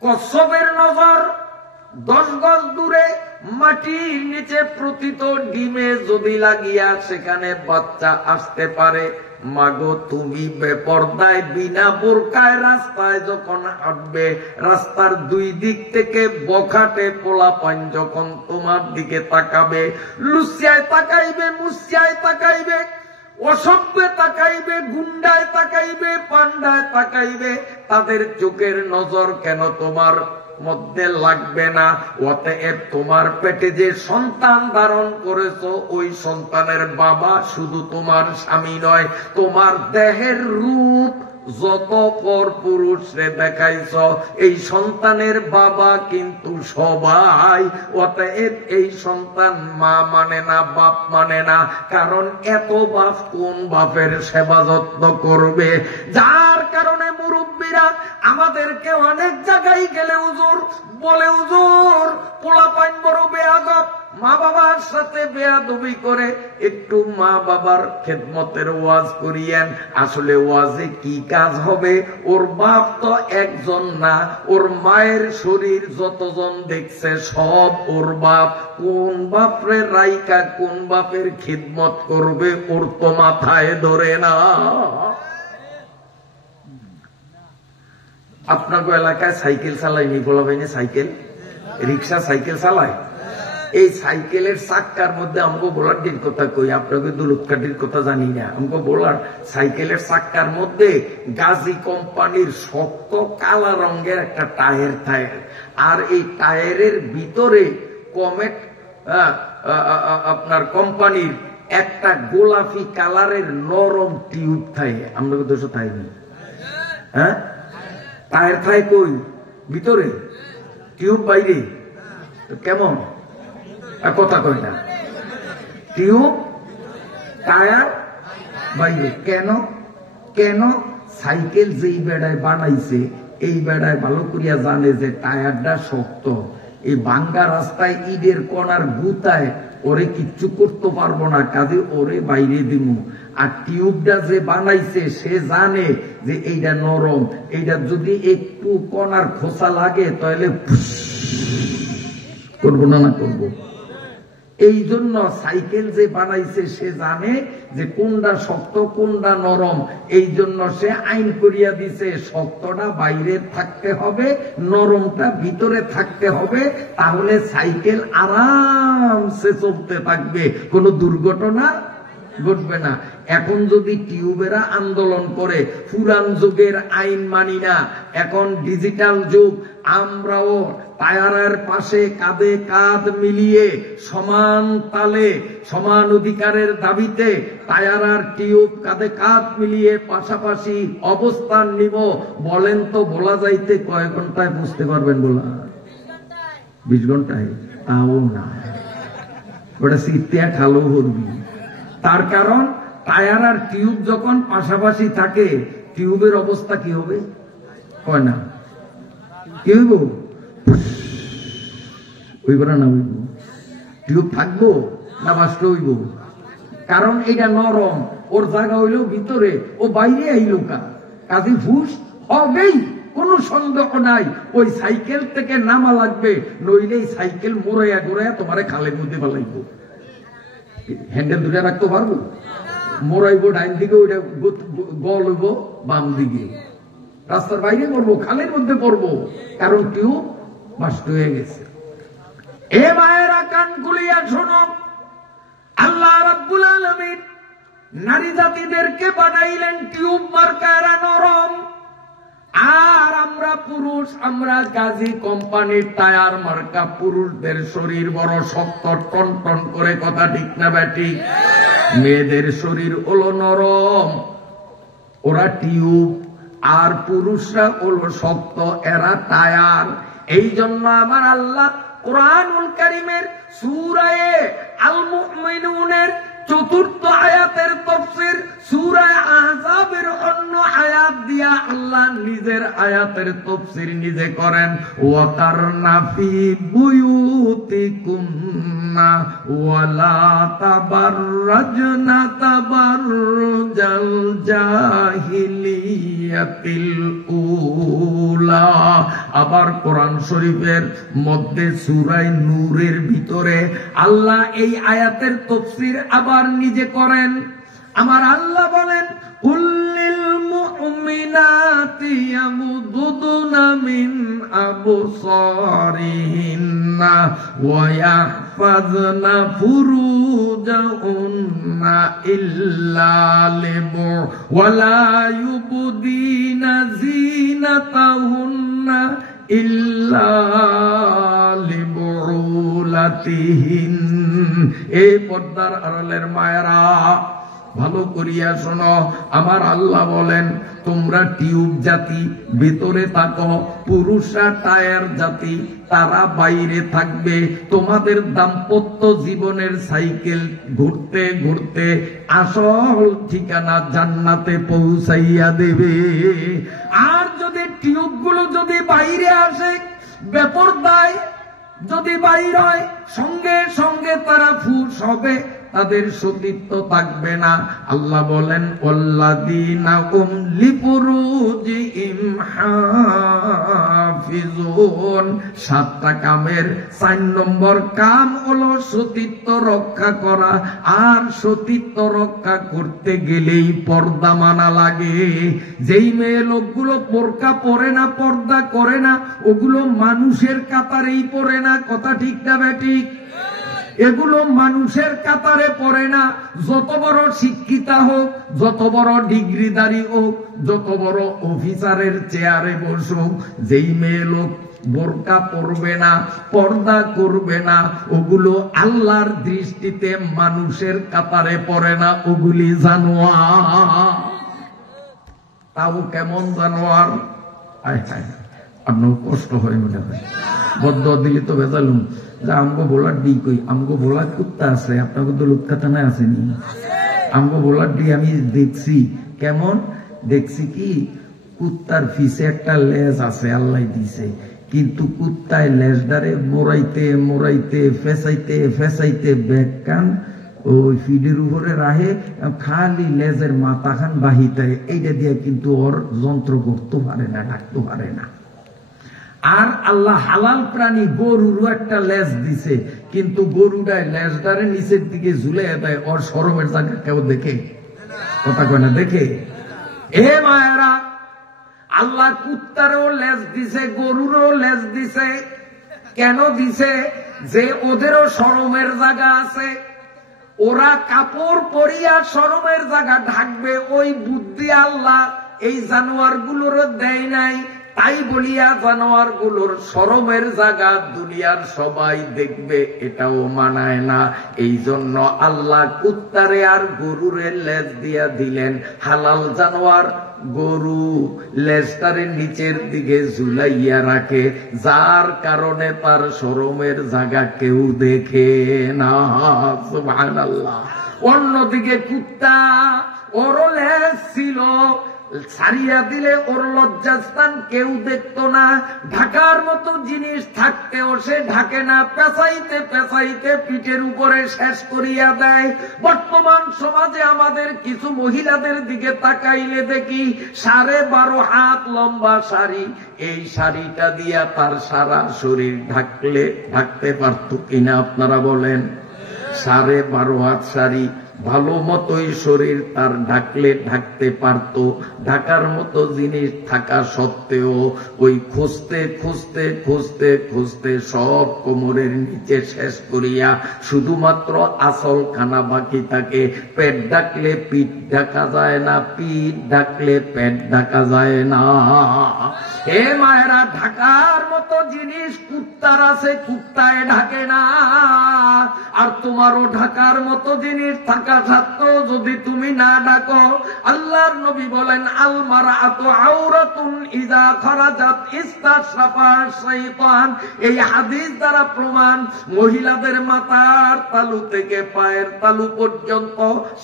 কচ্ছপের নজর 10 গজ দূরে মাটির নিচে প্রতিত ডিমে যদি লাগিয়া সেখানে বাচ্চা আসতে পারে। মাগো তুমি বেপরদায় বিনা বোরকায় রাস্তায় যখন হাঁটবে, রাস্তার 2 দিক থেকে বখাটে পোলাপান যখন তোমার দিকে তাকাবে, লুচিয়ায় তাকাইবে, মুসিয়ায় তাকাইবে, অসভ্যে তাকাইবে, গুন্ডায় তাকাইবে, পান্ডায় তাকাইবে, তাদের চোখের নজর কেন তোমার মধ্যে লাগবে না? অতএব তোমার পেটে যে সন্তান ধারণ করেছো, ওই সন্তানের বাবা শুধু তোমার স্বামী নয়, তোমার দেহের রূপ যত পর পুরুষরে দেখাইছ, এই সন্তানের বাবা কিন্তু সবাই। অতএব এই সন্তান মা মানে না, বাপ মানে না, কারণ এত বাপ কোন বাপের সেবা যত্ন করবে? যার কারণে মুরব্বীরা আমাদেরকে অনেক জায়গায় গেলে হুজুর বলে, হুজুর পোলাপাইন বড় বেয়াদব, মা বাবার সাথে বেয়াদবি করে, একটু মা বাবার খেদমতের ওয়াজ করিয়েন। আসলে ওয়াজে কি কাজ হবে? ওর বাপ তো একজন না, ওর মায়ের শরীর যতজন দেখছে সব ওর বাপ। কোন বাপরে রাইকা কোন বাপের খিদমত করবে ওর তো মাথায় ধরে না। আপনাকে এলাকায় সাইকেল চালায়নি, বলাবাইনি সাইকেল, রিক্সা সাইকেল চালায়। এই সাইকেলের চাক্কার মধ্যে আমাকে বোলারটির কথা কই, আপনাকে দুলুৎকাটির কথা জানি না। আমাকে বোলার সাইকেলের চাক্কার মধ্যে গাজী কোম্পানির শক্ত কালা রঙের একটা টায়ার থাকে, আর এই টায়ারের ভিতরে কমেট আপনার কোম্পানির একটা গোলাপি কালারের নরম টিউব থাকে। আপনাকে দোষ থাইনি? হ্যাঁ, টায়ার থাকে কই? ভিতরে, টিউব বাইরে। কেমন কথা কই না? টিউব টায়ার বাইরে। কেন? কেন? সাইকেল যেই বেড়ায় বানাইছে এই বেড়ায় ভালো করিয়া জানে যে টায়ারটা শক্ত, এই ভাঙ্গা রাস্তায় ইটের কণার গুতায় ওরে কিচ্ছু করতে পারবো না, কাজে ওরে বাইরে দিমু। আর টিউবটা যে বানাইছে সে জানে যে এইটা নরম, এইটা যদি একটু কণার খোসা লাগে তাহলে করবো না, না করবো। এই জন্য সাইকেল যে বানাইছে সে জানে যে কোনটা শক্ত কোনটা নরম। এই জন্য সে আইন করিয়া দিছে শক্তটা বাইরে থাকতে হবে, নরমটা ভিতরে থাকতে হবে, তাহলে সাইকেল আরামসে চলতে থাকবে, কোনো দুর্ঘটনা ঘটবে না। এখন যদি টিউবেরা আন্দোলন করে পুরান যুগের আইন মানি না, এখন ডিজিটাল যুগ, আমরাও টায়ারের পাশে কাঁধে কাঁধ মিলিয়ে সমান তালে সমান অধিকারের দাবিতে টায়ার আর টিউব কাঁধে কাঁধ মিলিয়ে পাশাপাশি অবস্থান নিব। বলেন তো বলা যাইতে কয় ঘন্টায় বুঝতে পারবেন? বলা 20 ঘন্টায়? তাও না, ওটা সিটিয়া খালো করবি। তার কারণ টায়ার আর টিউব যখন পাশাপাশি থাকে টিউবের অবস্থা কি হবে? হয় না, কি হইব? হইব না, না হইব? টিউব থাকবো না বাস্ট হইব? কারণ এটা নরম, ওর জায়গা হইলেও ভিতরে, ও বাইরে আইলো কাজে ফুস হবেই, কোন কোনো সন্দেহ নাই ওই সাইকেল থেকে নামা লাগবে, নইলে সাইকেল মোড়াইয়া গোড়াইয়া তোমারে খালের মধ্যে ফেলাইব। হ্যান্ডেল ধরে রাখতে পারবো? মোড়াইবো ডাইন দিকে, ওইটা গল হইব বাম দিকে, রাস্তার বাইরে পড়বো, খালের মধ্যে পড়বো, কারণ টিউব বাস্ট হয়ে গেছে। এ মায়েরা কান খুলিয়া শোনো, আল্লাহ রাব্বুল আলামিন নারী জাতিদেরকে বানাইলেন টিউব মার্কারা নরম, আর আমরা পুরুষ, আমরা গাজী কোম্পানির টায়ার মার্কা। পুরুষদের শরীর বড় শক্ত, টন টন করে, কথা ঠিক না ব্যাটি? মেয়েদের শরীর হলো নরম, ওরা টিউব, আর পুরুষরা হলো শক্ত, এরা টায়ার। এই জন্য আমার আল্লাহ কুরআনুল কারীমের সূরা আল মুমিনুনের ৪র্থ আয়াতের তাফসীর সূরা আহজাবের অন্য আয়াত দিয়া আল্লাহ নিজের আয়াতের তাফসীর নিজে করেন। ওয়াকারনা ফি বুয়ুতিকুন্না ওয়ালা তাবাররাজনা তাবাররুজাল জাহিলিয়াতিল উলা। আবার কোরআন শরীফের মধ্যে সূরা নূরের ভিতরে আল্লাহ এই আয়াতের তাফসীর আবার নিজে করেন। আমার আল্লাহ বলেন, কুল্লিল মুমিনাতি ইয়াগুদুনা মিন আবসারিহিন্না ওয়া ইয়াহফাযনা ফুরুজাহুন্না ইল্লা লিবু ওয়া লা ইউবদিনা যিনাতাহুন্না ইল্লা লিবুলাতিহিন। এই পর্দার আড়ালের মায়েরা ভালো করিয়া শোনো, আমার আল্লাহ বলেন তোমরা টিউব জাতি, ভিতরে থাকো, পুরুষরা টায়ার জাতি, তারা বাইরে থাকবে। তোমাদের দাম্পত্য জীবনের সাইকেল ঘুরতে ঘুরতে আসল ঠিকানা জান্নাতে পৌঁছাইয়া দেবে। আর যদি টিউবগুলো যদি বাইরে আসে, বেপরদায় যদি বাইর হয়, সঙ্গে সঙ্গে তারা ফুস হবে, তাদের সতীত্ব থাকবে না। আল্লাহ বলেন, ওয়াল্লাযীনা হুম লিফুরুজিহিম হাফিজুন। 7টা কামের 4 নম্বর কাম হলো সতীত্ব রক্ষা করা। আর সতীত্ব রক্ষা করতে গেলেই পর্দা মানা লাগে। যেই মেয়ে লোকগুলো বোরকা পরে না, পর্দা করে না, ওগুলো মানুষের কাতারেই পড়ে না, কথা ঠিক না বেঠিক? এগুলো মানুষের কাতারে পড়ে না। যত বড় শিক্ষিতা হোক, যত বড় ডিগ্রিধারী হোক, যত বড় অফিসারের চেয়ারে বসুক, যেই মেয়ে লোক বোরকা পরবে না, পর্দা করবে না, ওগুলো আল্লাহর দৃষ্টিতে মানুষের কাতারে পড়ে না, ওগুলি জানোয়ার। তাও কেমন জানোয়ার? আপনার কষ্ট হয় মনে হয়, বদ্ধ দিলে তো ভেজালুম। আমগো বলার ডি কই, আমগো বলার কুত্তা আছে, আপনার তো লুৎকাতানায় আসেনি। আমগো বলার ডি আমি দেখছি, কেমন দেখছি কি, কুত্তার ফিসে একটা লেজ আছে, আল্লাহ দিছে, কিন্তু কুত্তায় লেজদারে মোড়াইতে মোড়াইতে ফেসাইতে ফেসাইতে ব্যাগ কান ওই ফিডের উপরে রাহে, খালি লেজের মাথা খান বাহিতে, এইটা দিয়ে কিন্তু ওর যন্ত্র করতে পারে না, ডাকতে পারে না। আর আল্লাহ হালাল প্রাণী গরুরও একটা লেজ দিছে, কিন্তু গরুটায় লেজটারে নিচের দিকে ঝুলে দেয়, ওর শরমের জায়গা কেউ দেখে? কথা কয় না, দেখে? এ মায়েরা, আল্লাহ কুত্তারও লেজ দিছে, গরুরও লেজ দিছে। কেন দিছে? যে ওদেরও শরমের জায়গা আছে, ওরা কাপড় পরিয়া শরমের জায়গা ঢাকবে, ওই বুদ্ধি আল্লাহ এই জানোয়ার গুলোরও দেয় নাই। তাই বলিয়া জানোয়ার গুলোর শরমের জায়গা দুনিয়ার সবাই দেখবে, এটাও মানায় না। এই জন্য আল্লাহ কুত্তারে আর গরুরে লেজ দিয়া দিলেন। হালাল জানোয়ার গরু লেজটারে নিচের দিকে ঝুলাইয়া রাখে, যার কারণে তার শরমের জায়গা কেউ দেখে না। সুবহানাল্লাহ। অন্যদিকে কুত্তা, ওর লেজ ছিল, ছাড়িয়া দিলে ওর লজ্জাস্থান কেউ দেখতো না। ঢাকার মতো জিনিস থাকতেও সে ঢাকে না, পেঁচাইতে পেঁচাইতে পিঠের উপরে শেষ করিয়া দেয়। বর্তমান সমাজে আমাদের কিছু মহিলাদের দিকে তাকাইলে দেখি 12.5 হাত লম্বা শাড়ি, এই শাড়িটা দিয়া তার সারা শরীর ঢাকতে পারত কিনা আপনারা বলেন? 12.5 হাত শাড়ি, ভালো মতোই শরীর তার ঢাকতে পারত। ঢাকার মতো জিনিস থাকা সত্ত্বেও ওই খুঁজতে সব কোমরের নিচে শেষ করিয়া শুধুমাত্র আসল খানা বাকি থাকে। পেট ঢাকলে পিঠ ঢাকা যায় না, পিঠ ঢাকলে পেট ঢাকা যায় না। হে মায়েরা, ঢাকার মতো জিনিস কুত্তার আছে, কুত্তায় ঢাকে না। আর তোমারও ঢাকার মতো জিনিস থাকা সত্ত্বেও যদি তুমি না ডাকো, আল্লাহর নবী বলেন আল মারআতু আওরাতুন ইযা খারাজাত ইস্তাশরাফা শাইতান। এই হাদিস দ্বারা প্রমাণ, মহিলাদের মাথার তালু থেকে পায়ের তালু পর্যন্ত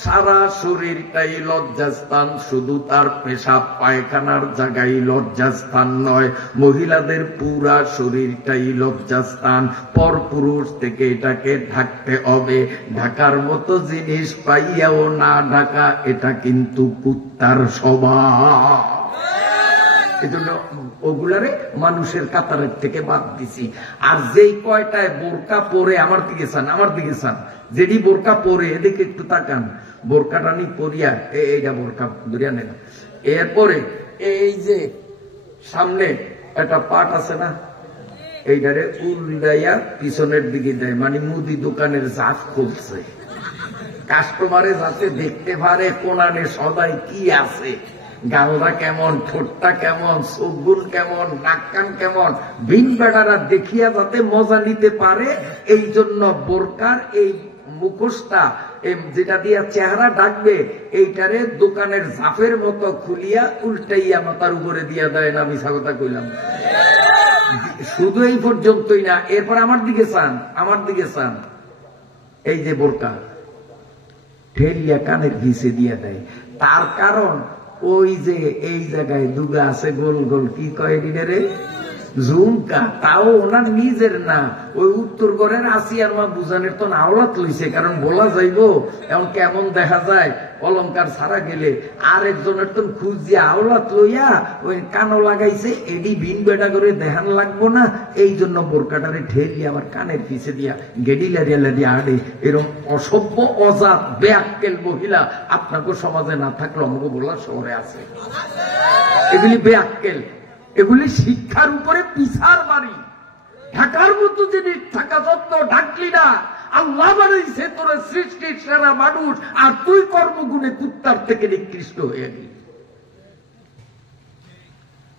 সারা শরীরটাই লজ্জাস্থান। শুধু তার পেশাব পায়খানার জায়গায় লজ্জাস্থান নয়, মহিলাদের পুরা শরীরটাই লজ্জাস্থান। পরপুরুষ থেকে এটাকে ঢাকতে হবে। ঢাকার মতো জিনিস পাইয়াও না ঢাকা, এটা কিন্তু কুত্তার স্বভাব। এজন্য ওগুলারে মানুষের কাতারের থেকে বাদ দিছি। আর যেই কয়টায় বোরকা পরে, আমার দিকে চান, যেটি বোরকা পরে, এদিকে একটু তাকান, বোরকাটা নি পরিয়া, এইটা বোরকা ধরিয়া নেন। এরপরে এই যে সামনে একটা পাট আছে না, এইটারে উল্টাইয়া পিছনের দিকে দেয়, মানে মুদি দোকানের জাফ খুলছে, কাস্টমারে যাতে দেখতে পারে কোনানে সদাই কি আছে, গালটা কেমন, ঠোঁটটা কেমন, চোখগুন কেমন, নাক কান কেমন, ভিন বেড়ারা দেখিয়া যাতে মজা নিতে পারে। এই জন্য বোরকার এই মুখোশটা, যেটা দিয়া চেহারা ডাকবে, এইটারে দোকানের জাফের মতো খুলিয়া উল্টাইয়া মাথার উপরে দিয়া দেয় না। মিছা কথা কইলাম? শুধু এই পর্যন্তই না, এরপর আমার দিকে চান, এই যে বোরকা ঠেলিয়া কানের ঘিসে দিয়ে দেয়। তার কারণ ওই যে এই জায়গায় দুগা আছে গোল গোল, কি কয় রে, ঝুমকা, তাও ওনার নিজের না, ওই উত্তর ঘরের আসিয়ার মা বুঝানের তো আওলাত লইছে। কারণ বলা যাইব এমন কেমন দেখা যায় অলঙ্কার ছাড়া গেলে, আর একজনের তো খুঁজিয়া আওলাত লইয়া ওই কানো লাগাইছে, এডি ভিন বেটা করে দেখান লাগবো না। এই জন্য বোরকাটারে ঠেলিয়ে আবার কানের পিছে দিয়া গেডি লাড়িয়া আড়ে। এরকম অসভ্য অজাত বেআক্কেল মহিলা আপনাকে সমাজে না থাকলে আমাকে বলার শহরে আছে। এগুলি বেআক্কেল, এগুলি শিক্ষার উপরে পিছার বাড়ি। ঢাকার মতো জিনিস থাকা সত্ত্বেও ঢাকলি না। আল্লাহ বানাইছে তোর সৃষ্টির সেরা মানুষ, আর তুই কর্মগুণে কুত্তার থেকে নিকৃষ্ট হয়ে গেলি।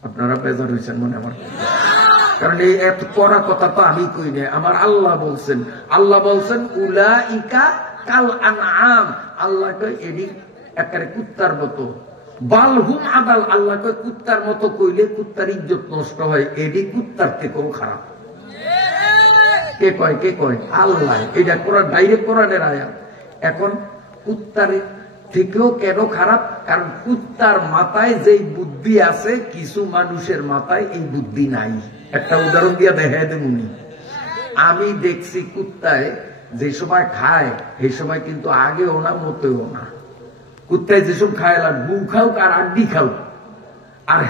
আপনারা বেজার হয়েছেন মনে আমার, কারণ এই এত কড়া কথা তো আমি কই না, আমার আল্লাহ বলছেন উলাইকা কাল আনআম। আল্লাহ কই এডি একেবারে কুত্তার মতো। বালহুম আদাল, আল্লাহ কয় কুত্তার মতো কইলে কুত্তার ইজ্জত নষ্ট হয়, এডি কুত্তার থেকেও খারাপ। কে কয়? আল্লাহ। এটা ডাইরেক্ট কোরআনের আয়াত। এখন কুত্তার থেকেও কেন খারাপ? কারণ কুত্তার মাথায় যেই বুদ্ধি আছে, কিছু মানুষের মাথায় এই বুদ্ধি নাই। একটা উদাহরণ দিয়া দেখা দেবনি। আমি দেখছি কুত্তায় যে সময় খায়, এই সময় কিন্তু আগেও না মতেও না। কুত্তায় যেসব খায়, গু খাও আর আড্ডি খাও আর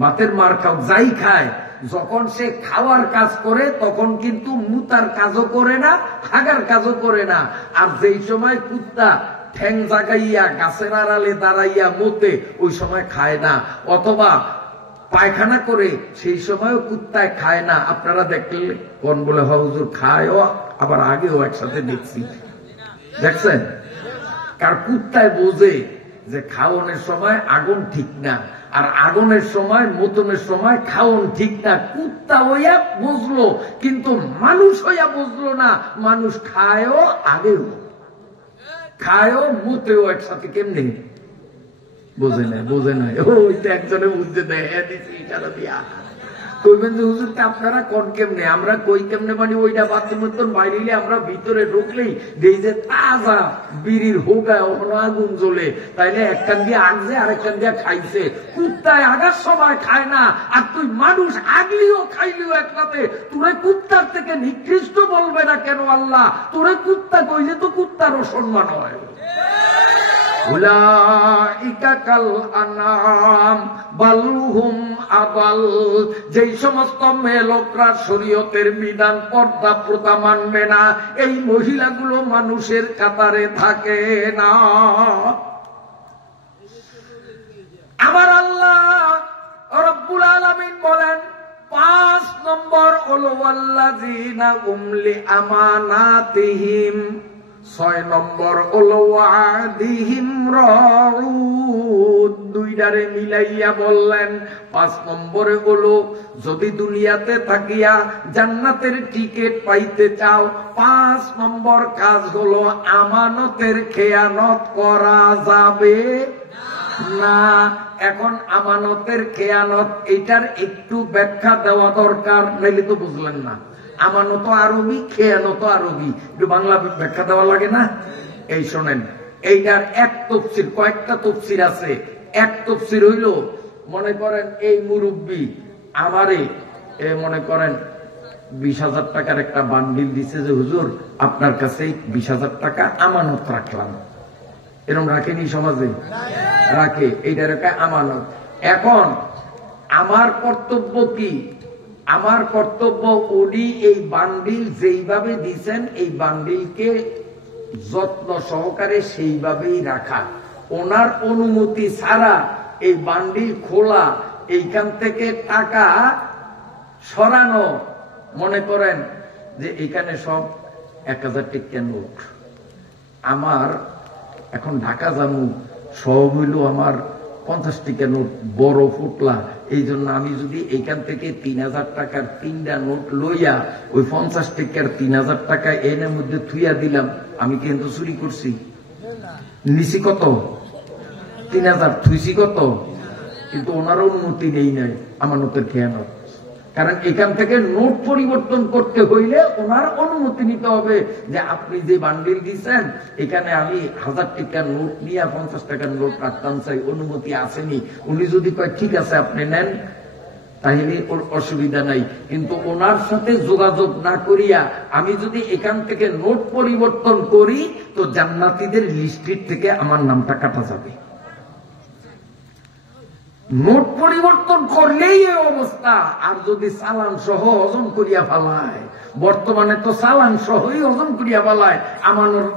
বাতের মার খাও, যাই খায়, যখন সে খাওয়ার কাজ করে তখন কিন্তু মুতার কাজও করে না, হাগার কাজও করে না। আর যেই সময় কুত্তা ঠ্যাং জাগাইয়া গাছের আড়ালে দাঁড়াইয়া মতে, ওই সময় খায় না। অথবা পায়খানা করে, সেই সময়ও কুত্তায় খায় না। আপনারা দেখলে কোন বলে হুজুর খায়ও, আবার আগেও একসাথে দেখছি, দেখছেন? কারণ কুত্তায় বোঝে যে খাওয়ানোর সময় আগুন ঠিক না, আর আগুনের সময় মতনের সময় খাওয়ান ঠিক না। কুত্তা হইয়া বুঝলো, কিন্তু মানুষ হইয়া বুঝলো না। মানুষ খায়ও, আগেও খায়ও, মতেও একসাথে। কেমনি বোঝে নাই? ওইটা একজনে বুঝতে দেয় দিচ্ছি ইশারা দিয়া। কইবেন যে হুজুর আপনারা কোন কেমনে, আমরা কই কেমনে মানে ওইটা বাথরুমের তো বাইরে আমরা ভিতরে ঢুকলেই দেই যে তাজা বিড়ির হোগায় অন্য আগুন জ্বলে, তাইলে এক কান দিয়ে আগছে আরেক কান দিয়ে খাইছে। কুত্তায় আগার সময় খায় না, আর তুই মানুষ আগলিও খাইলিও একসাথে, তোরে কুত্তার থেকে নিকৃষ্ট বলবে না কেন আল্লাহ? তোরে কুত্তা কইলে তো কুত্তারও সম্মান হয়। যেই সমস্ত মেয়ে লোকরা শরীয়তের বিধান পর্দা প্রথা মানবে না, এই মহিলাগুলো মানুষের কাতারে থাকে না। আমার আল্লাহ রব্বুল আলামিন বলেন 5 নম্বর হলো ওয়াল্লাযিনা হুম লিআমানাতিহিম, 6 নম্বর হলো ওয়াদিহিম রাউদ। দুইটারে মিলাইয়া বললেন 5 নম্বরে হলো যদি দুনিয়াতে থাকিয়া জান্নাতের টিকিট পাইতে চাও, 5 নম্বর কাজ হলো আমানতের খেয়ানত করা যাবে না। এখন আমানতের খেয়ানত এটার একটু ব্যাখ্যা দেওয়া দরকার, নাইলে তো বুঝলেন না। আমানত আরবি, খেয়ানত আরবি, একটু বাংলা ব্যাখ্যা দেওয়া লাগে না? এই শোনেন, এইটার এক তফসির, কয়েকটা তফসির আছে। এক তফসির হইল, মনে করেন এই মুরব্বী আমারে মনে করেন 20,000 টাকার একটা বান্ডিল দিছে যে হুজুর আপনার কাছে 20,000 টাকা আমানত রাখলাম। এরকম রাখেনি সমাজে? রাখে, এইটার একটা আমানত। এখন আমার কর্তব্য কি? আমার কর্তব্য উনি এই বান্ডিল যেইভাবে দিছেন এই বান্ডিলকে যত্ন সহকারে সেইভাবেই রাখা, ওনার অনুমতি ছাড়া এই বান্ডিল খোলা, এইখান থেকে টাকা সরানো। মনে করেন যে এখানে সব 1000 টাকা নোট, আমার এখন ঢাকা জামু সব হইল আমার 50 টাকা নোট, বড় ফুটলা। এই জন্য আমি যদি এইখান থেকে 3000 টাকার 3টা নোট লইয়া ওই 50 টাকার 3000 টাকা এর মধ্যে থুইয়া দিলাম, আমি কিন্তু চুরি করছি? নিছি কত? 3000, থুইছি কত? কিন্তু ওনার অনুমতি নেই নাই, আমানতের খেয়ানত। কারণ এখান থেকে নোট পরিবর্তন করতে হইলে ওনার অনুমতি নিতে হবে, যে আপনি যে বান্ডিল দিচ্ছেন এখানে আমি 1000 টাকার নোট নিয়ে 50 টাকার নোট রাখতাম চাই, অনুমতি আসেনি। উনি যদি কয় ঠিক আছে আপনি নেন, তাহলে ওর অসুবিধা নাই। কিন্তু ওনার সাথে যোগাযোগ না করিয়া আমি যদি এখান থেকে নোট পরিবর্তন করি তো জান্নাতীদের লিস্টের থেকে আমার নামটা কাটা যাবে। নোট পরিবর্তন করলেই এই অবস্থা। আর যদি চালান সহ হজম করিয়া ফেলায়, বর্তমানে তো চালান সহই হজম করিয়া ফেলায়। আমানত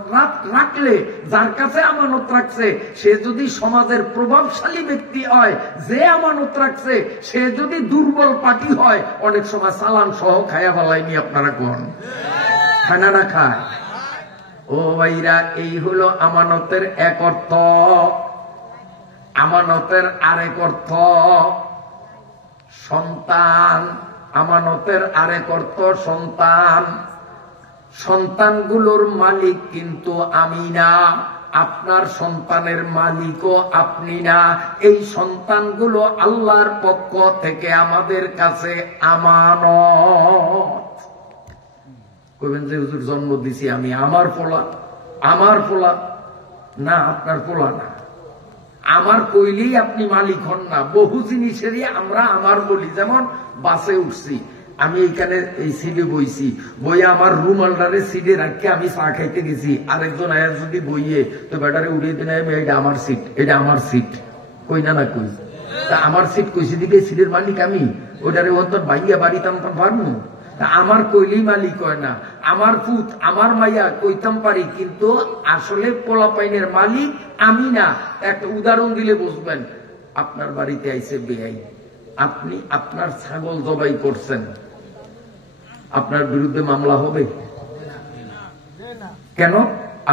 রাখলে, যার কাছে আমানত রাখছে সে যদি সমাজের প্রভাবশালী ব্যক্তি হয়, যে আমানত রাখছে সে যদি দুর্বল পার্টি হয়, অনেক সময় চালান সহ খায়া ফেলায়নি। আপনারা কোন খায় না খায়? ও ভাইরা, এই হলো আমানতের এক অর্থ। আমানতের আরেক অর্থ সন্তান। আমানতের আরেক অর্থ সন্তান। সন্তানগুলোর মালিক কিন্তু আমি না, আপনার সন্তানের মালিকও আপনি না। এই সন্তানগুলো আল্লাহর পক্ষ থেকে আমাদের কাছে আমানত। কইবেন যে হুজুর জন্ম দিছি আমি, আমার পোলা, আমার পোলা না, আপনার পোলা না। আমার কইলেই আপনি মালিক হন না। বহু জিনিসেরই আমরা আমার বলি। যেমন বাসে উঠছি, আমি এইখানে এই সিটে বইছি, বইয়ে আমার রুমালটারে সিটে রাখতে আমি চা খাইতে গেছি, আরেকজন আয়া যদি বইয়ে তো ব্যাটারে উড়িয়ে দিন, এটা আমার সিট, এটা আমার সিট। কই না না কই? তা আমার সিট কইছি দিকে সিটের মালিক আমি, ওইটারে অন্তর বাইয়া বাড়ি টানতাম পারবো? আমার কইলেই মালিক হয় না। আমার পুত, আমার মাইয়া কইতাম পারি, কিন্তু আসলে পোলাপাইনের মালিক আমি না। একটা উদাহরণ দিলে বুঝবেন। আপনার বাড়িতে আইছে বেআই, আপনি আপনার ছাগল জবাই করছেন, আপনার বিরুদ্ধে মামলা হবে কেন?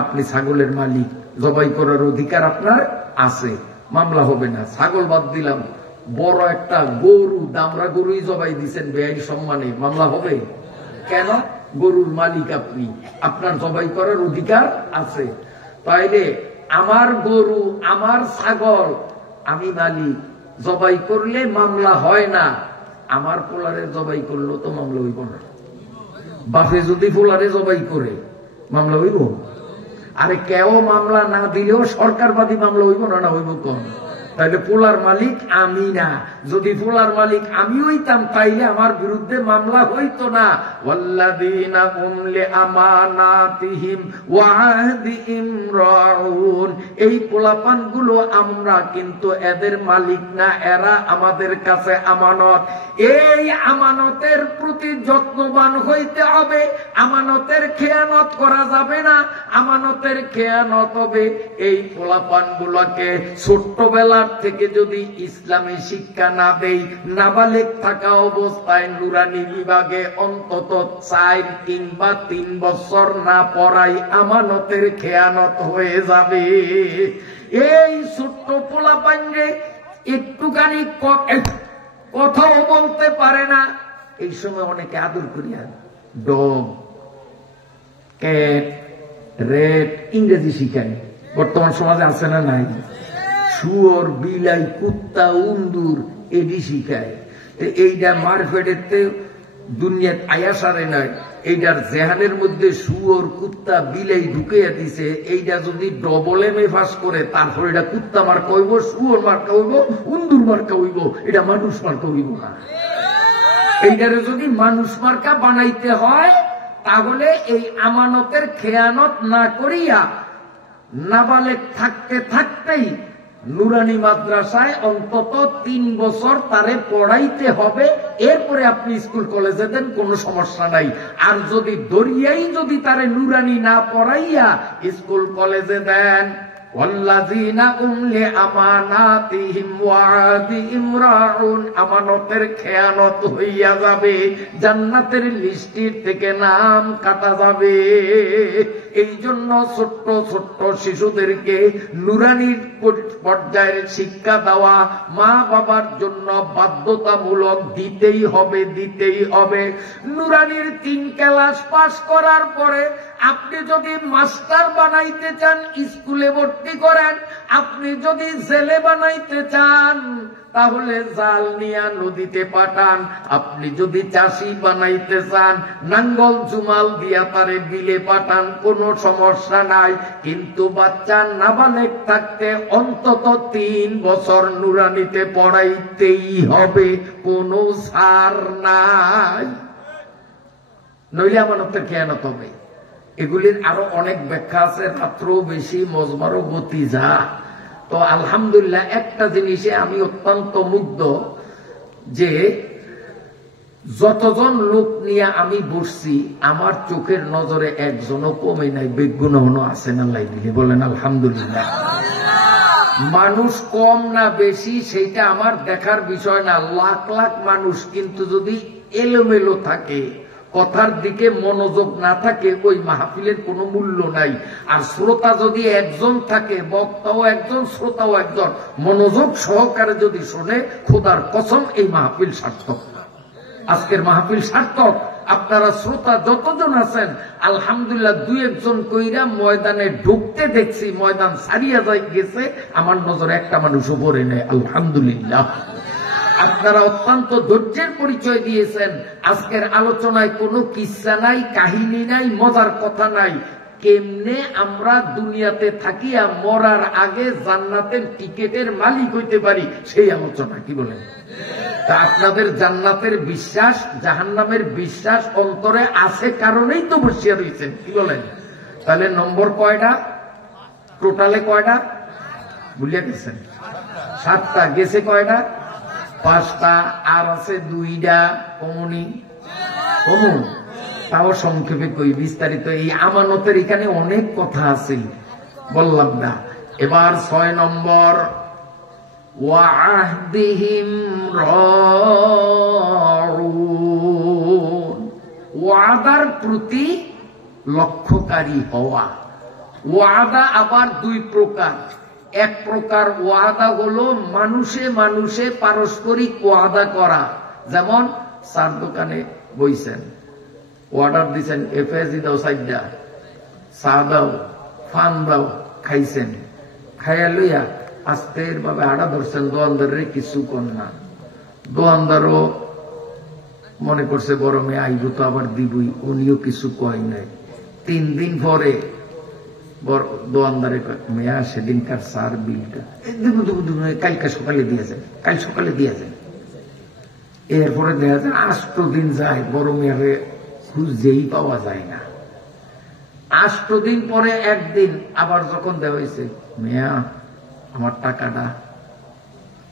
আপনি ছাগলের মালিক, জবাই করার অধিকার আপনার আছে, মামলা হবে না। ছাগল বাদ দিলাম, বড় একটা গরু, দামরা গরুই জবাই দিচ্ছেন বেআইন সম্মানে, মামলা হবে কেন? গরুর মালিক আপনি, আপনার জবাই করার অধিকার আছে। তাইলে আমার গরু, আমার ছাগল, আমি মালিক, জবাই করলে মামলা হয় না। আমার পোলারে জবাই করলো তো মামলা হইব না, বাপে যদি পোলারে জবাই করে মামলা হইব? আরে কেউ মামলা না দিলেও সরকারবাদী মামলা হইব না? না হইব কম? তাহলে পোলার মালিক আমি না, যদি পোলার মালিক আমি হইতাম তাইলে আমার বিরুদ্ধে মামলা হইতো না। ওয়াল্লাযীনা হুম লিআমানাতিহিম ওয়া আহদিহিম রাউন, এই পোলাপানগুলো আমরা কিন্তু এদের মালিক না, এরা আমাদের কাছে আমানত। এই আমানতের প্রতি যত্নবান হইতে হবে, আমানতের খেয়ানত করা যাবে না। আমানতের খেয়ানত হবে এই পোলাপানগুলোকে ছোট্টবেলার থেকে যদি ইসলামী শিক্ষা না দেই, নাবালেগ থাকা অবস্থায় নুরানি বিভাগে অন্তত 4 কিংবা 3 বছর না পড়াই আমানতের খেয়ানত হয়ে যাবে। এই ছোট্ট পোলাপানরে একটুখানি কথাও বলতে পারে না, এই সময় অনেকে আদর করিয়া ডগ, ক্যাট, রেট ইংরেজি শিখায়। বর্তমান সমাজে আছে না নাই? শুয়োর, বিলাই, কুত্তা, উন্দুর এডি শিখায়। এইটা মারফেটেতে দুনিয়াত আয়াসারে নাই, এইটার জেহানের মধ্যে শুয়োর, কুত্তা, বিলাই ঢুকিয়ে দিছে। এইটা যদি ডবল এম এ পাস করে তারপর এটা কুত্তা মার্কা হইব, শুয়োর মার্কা হইব, উন্দুর মার্কা হইব, এটা মানুষ মার্কা হইব না। এইটারে যদি মানুষ মার্কা বানাইতে হয় তাহলে এই আমানতের খেয়ানত না করিয়া নাবালেগ থাকতে থাকতেই নুরানি মাদ্রাসায় অন্তত 3 বছর তারে পড়াইতে হবে। এরপরে আপনি স্কুল কলেজে দেন, কোনো সমস্যা নাই। আর যদি দরিয়াই যদি তারে নুরানি না পড়াইয়া স্কুল কলেজে দেন, ওয়াল্লাযীনা হুম লিআমানাতিহিম ওয়া আহদিহিম রাউন, আমানতের খেয়ানত হইয়া যাবে, জান্নাতের লিস্টির থেকে নাম কাটা যাবে। এই জন্য ছোট্ট ছোট্ট শিশুদেরকে নুরানির পর্যায়ের শিক্ষা দেওয়া মা বাবার জন্য বাধ্যতামূলক, দিতেই হবে, দিতেই হবে। নুরানির 3 ক্লাস পাস করার পরে আপনি যদি মাস্টার বানাইতে চান স্কুলে ভর্তি করেন, আপনি যদি জেলে বানাইতে চান তাহলে জাল নিয়া নদীতে পাঠান, আপনি যদি চাষি বানাইতে চান নাঙ্গল জুমাল দিয়া তারে বিলে পাঠান, কোনো সমস্যা নাই। কিন্তু বাচ্চা নাবালেগ থাকতে অন্তত 3 বছর নুরানিতে পড়াইতেই হবে, কোনো ছাড় নাই, নইলে আমানতের খেয়ানত হবে। এগুলির আরো অনেক ব্যাখ্যা আছে, রাত্র বেশি মজমারও গতি যা। তো আলহামদুলিল্লাহ একটা জিনিসে আমি অত্যন্ত মুগ্ধ যে যতজন লোক নিয়ে আমি বসছি আমার চোখের নজরে একজনও কমে নাই, বেগুনও আছে না লাই দিলে বলেন আলহামদুলিল্লাহ। মানুষ কম না বেশি সেইটা আমার দেখার বিষয় না, লাখ লাখ মানুষ কিন্তু যদি এলোমেলো থাকে, কথার দিকে মনোযোগ না থাকে, ওই মাহফিলের কোনো মূল্য নাই। আর শ্রোতা যদি একজন থাকে, বক্তাও একজন, শ্রোতাও একজন, মনোযোগ সহকারে যদি শোনে, খোদার কসম এই মাহফিল সার্থক। আজকের মাহফিল সার্থক। আপনারা শ্রোতা যতজন আছেন আলহামদুলিল্লাহ 2-1 জন কইরা ময়দানে ঢুকতে দেখছি, ময়দান ছাড়িয়া যাই গেছে, আমার নজরে একটা মানুষও পড়ে নেই, আলহামদুলিল্লাহ। আপনারা অত্যন্ত ধৈর্যের পরিচয় দিয়েছেন। আজকের আলোচনায় কোনো কিচ্ছা নাই, কাহিনী নাই, মজার কথা নাই। কেমনে আমরা দুনিয়াতে থাকিয়া মরার আগে জান্নাতের টিকেটের মালিক হইতে পারি সেই আলোচনা, কি বলেন? তা আপনাদের জান্নাতের বিশ্বাস, জাহান্নামের বিশ্বাস অন্তরে আছে কারণেই তো বসিয়া রয়েছেন, কি বলেন? তাহলে নম্বর কয়টা? টোটালে কয়টা ভুলিয়া গেছেন? 7টা। গেছে কয়টা? 5টা। আর আছে 2টা কমনি, কমন। তাও সংক্ষেপে কই, বিস্তারিত এই আমানতের এখানে অনেক কথা আছে, বললাম না। এবার 6 নম্বর, ওয়াহদিহিম রাউন, ওয়াদার প্রতি লক্ষ্যকারী হওয়া। ওয়াদা আবার 2 প্রকার। এক প্রকার ওয়াদা হলো মানুষে মানুষে পারস্পরিক ওয়াদা করা, যেমন চার দোকানে বইছেন, অর্ডার দিচ্ছেন, এফএসি দাও, সাইডা চা দাও, ফান দাও, খাইছেন, খাইয়া লইয়া আস্তের ভাবে আড়া ধরছেন, দোয়ানদারের কিছু কর না। দোয়ানদারও মনে করছে বড় মেয়ে আইব তো আবার দিবই, উনিও কিছু কয় নাই। 3 দিন পরে দোয়ানদারে মেয়া সেদিনকার সার বিলটা কালকে সকালে দিয়ে যায়, কাল সকালে দিয়ে যায়। এরপরে দেখা যায় 8 দিন যায়, বড় মেয়ারে খুঁজেই পাওয়া যায় না। 8 দিন পরে একদিন আবার যখন দেওয়া হয়েছে, মেয়া আমার টাকাটা,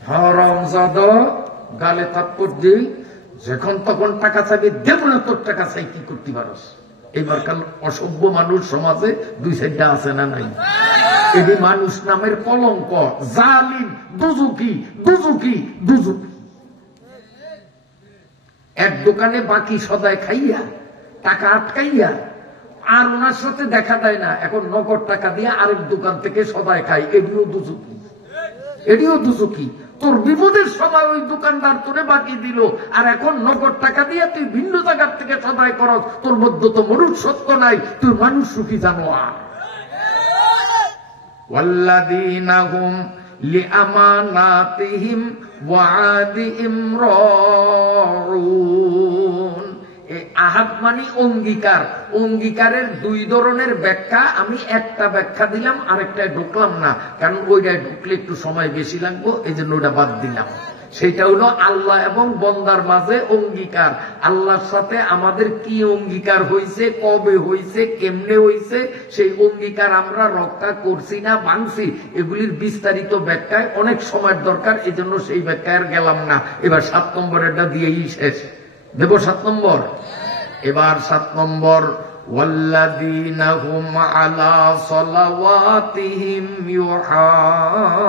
হারামজাদা গালে থাপ্পড় দিই, যখন তখন টাকা চাইবে, দেব না তোর টাকা চাই, কি করতে পারস? এবার কাল অসভ্য মানুষ সমাজে 2-4টা আছে না নাই? এটি মানুষ নামের কলঙ্ক, জালিম, দুজুকি দুজুকি দুজুকি। এক দোকানে বাকি সদায় খাইয়া, টাকা আটকাইয়া, আর ওনার সাথে দেখা দেয় না, এখন নগদ টাকা দিয়ে আরেক দোকান থেকে সদায় খাই, এটিও দুজুকি, এটিও দুজুকি। তোর বিপদের সময় ওই দোকানদার তোরে বাকি দিল, আর এখন নগদ টাকা দিয়ে তুই ভিন্ন জায়গার থেকে সদাই করস। তোর মধ্যে তো মনুষ্যত্ব নাই, তুই মানুষ সুখী জানোয়ার। ওয়াল্লাযীনা হুম লিআমানাতিহিম ওয়া আহদিহিম রাউন। এই আহাদ মানে অঙ্গীকার। অঙ্গীকারের 2 ধরনের ব্যাখ্যা। আমি একটা ব্যাখ্যা দিলাম, আরেকটায় ঢুকলাম না, কারণ ওইটায় ঢুকলে একটু সময় বেশি লাগবে, এই জন্য ওটা বাদ দিলাম। সেটা হলো আল্লাহ এবং বন্দার মাঝে অঙ্গীকার। আল্লাহর সাথে আমাদের কি অঙ্গীকার হয়েছে, কবে হয়েছে, কেমনে হয়েছে, সেই অঙ্গীকার আমরা রক্ষা করছি না ভাঙছি, এগুলির বিস্তারিত ব্যাখ্যায় অনেক সময়ের দরকার, এই জন্য সেই ব্যাখ্যায় গেলাম না। এবার 7 নম্বরেরটা দিয়েই শেষ দেব। 7 নম্বর, এবার 7 নম্বর, ওয়াল্লাযীনা হুম আলা সালাওয়াতিহিম ইউহাফিজুন।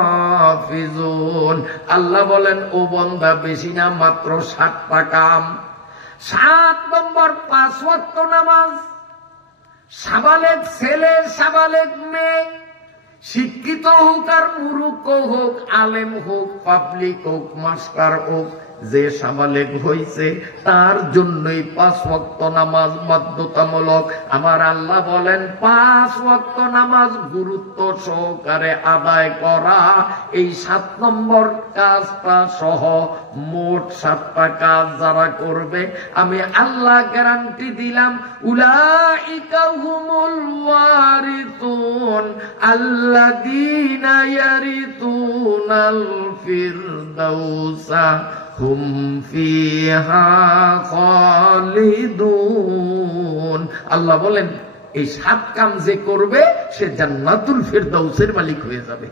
আল্লাহ বলেন, ও বান্দা, বেশি না, মাত্র 7টা কাম। 7 নম্বর, 5 ওয়াক্ত নামাজ। সাবালেগ ছেলে, সাবালেগ মেয়ে, শিক্ষিত হোক আর মূর্খ হোক, আলেম হোক, পাবলিক হোক, মাস্টার হোক, যে সাবালেগ হয়েছে তার জন্যই 5 ওয়াক্ত নামাজ বাধ্যতামূলক। আমার আল্লাহ বলেন, 5 ওয়াক্ত নামাজ গুরুত্ব সহকারে আদায় করা। এই 7 নম্বর কাজটা সহ মোট 7টা কাজ যারা করবে, আমি আল্লাহ গ্যারান্টি দিলাম, উলাইকা হুমুল ওয়ারিসুন আল্লাযীনা ইয়ারিসুনাল ফিরদাউসা হুম ফিহা খালিদুন। আল্লাহ বলেন, এই 7 কাম যে করবে সে জান্নাতুল ফিরদাউসের মালিক হয়ে যাবে।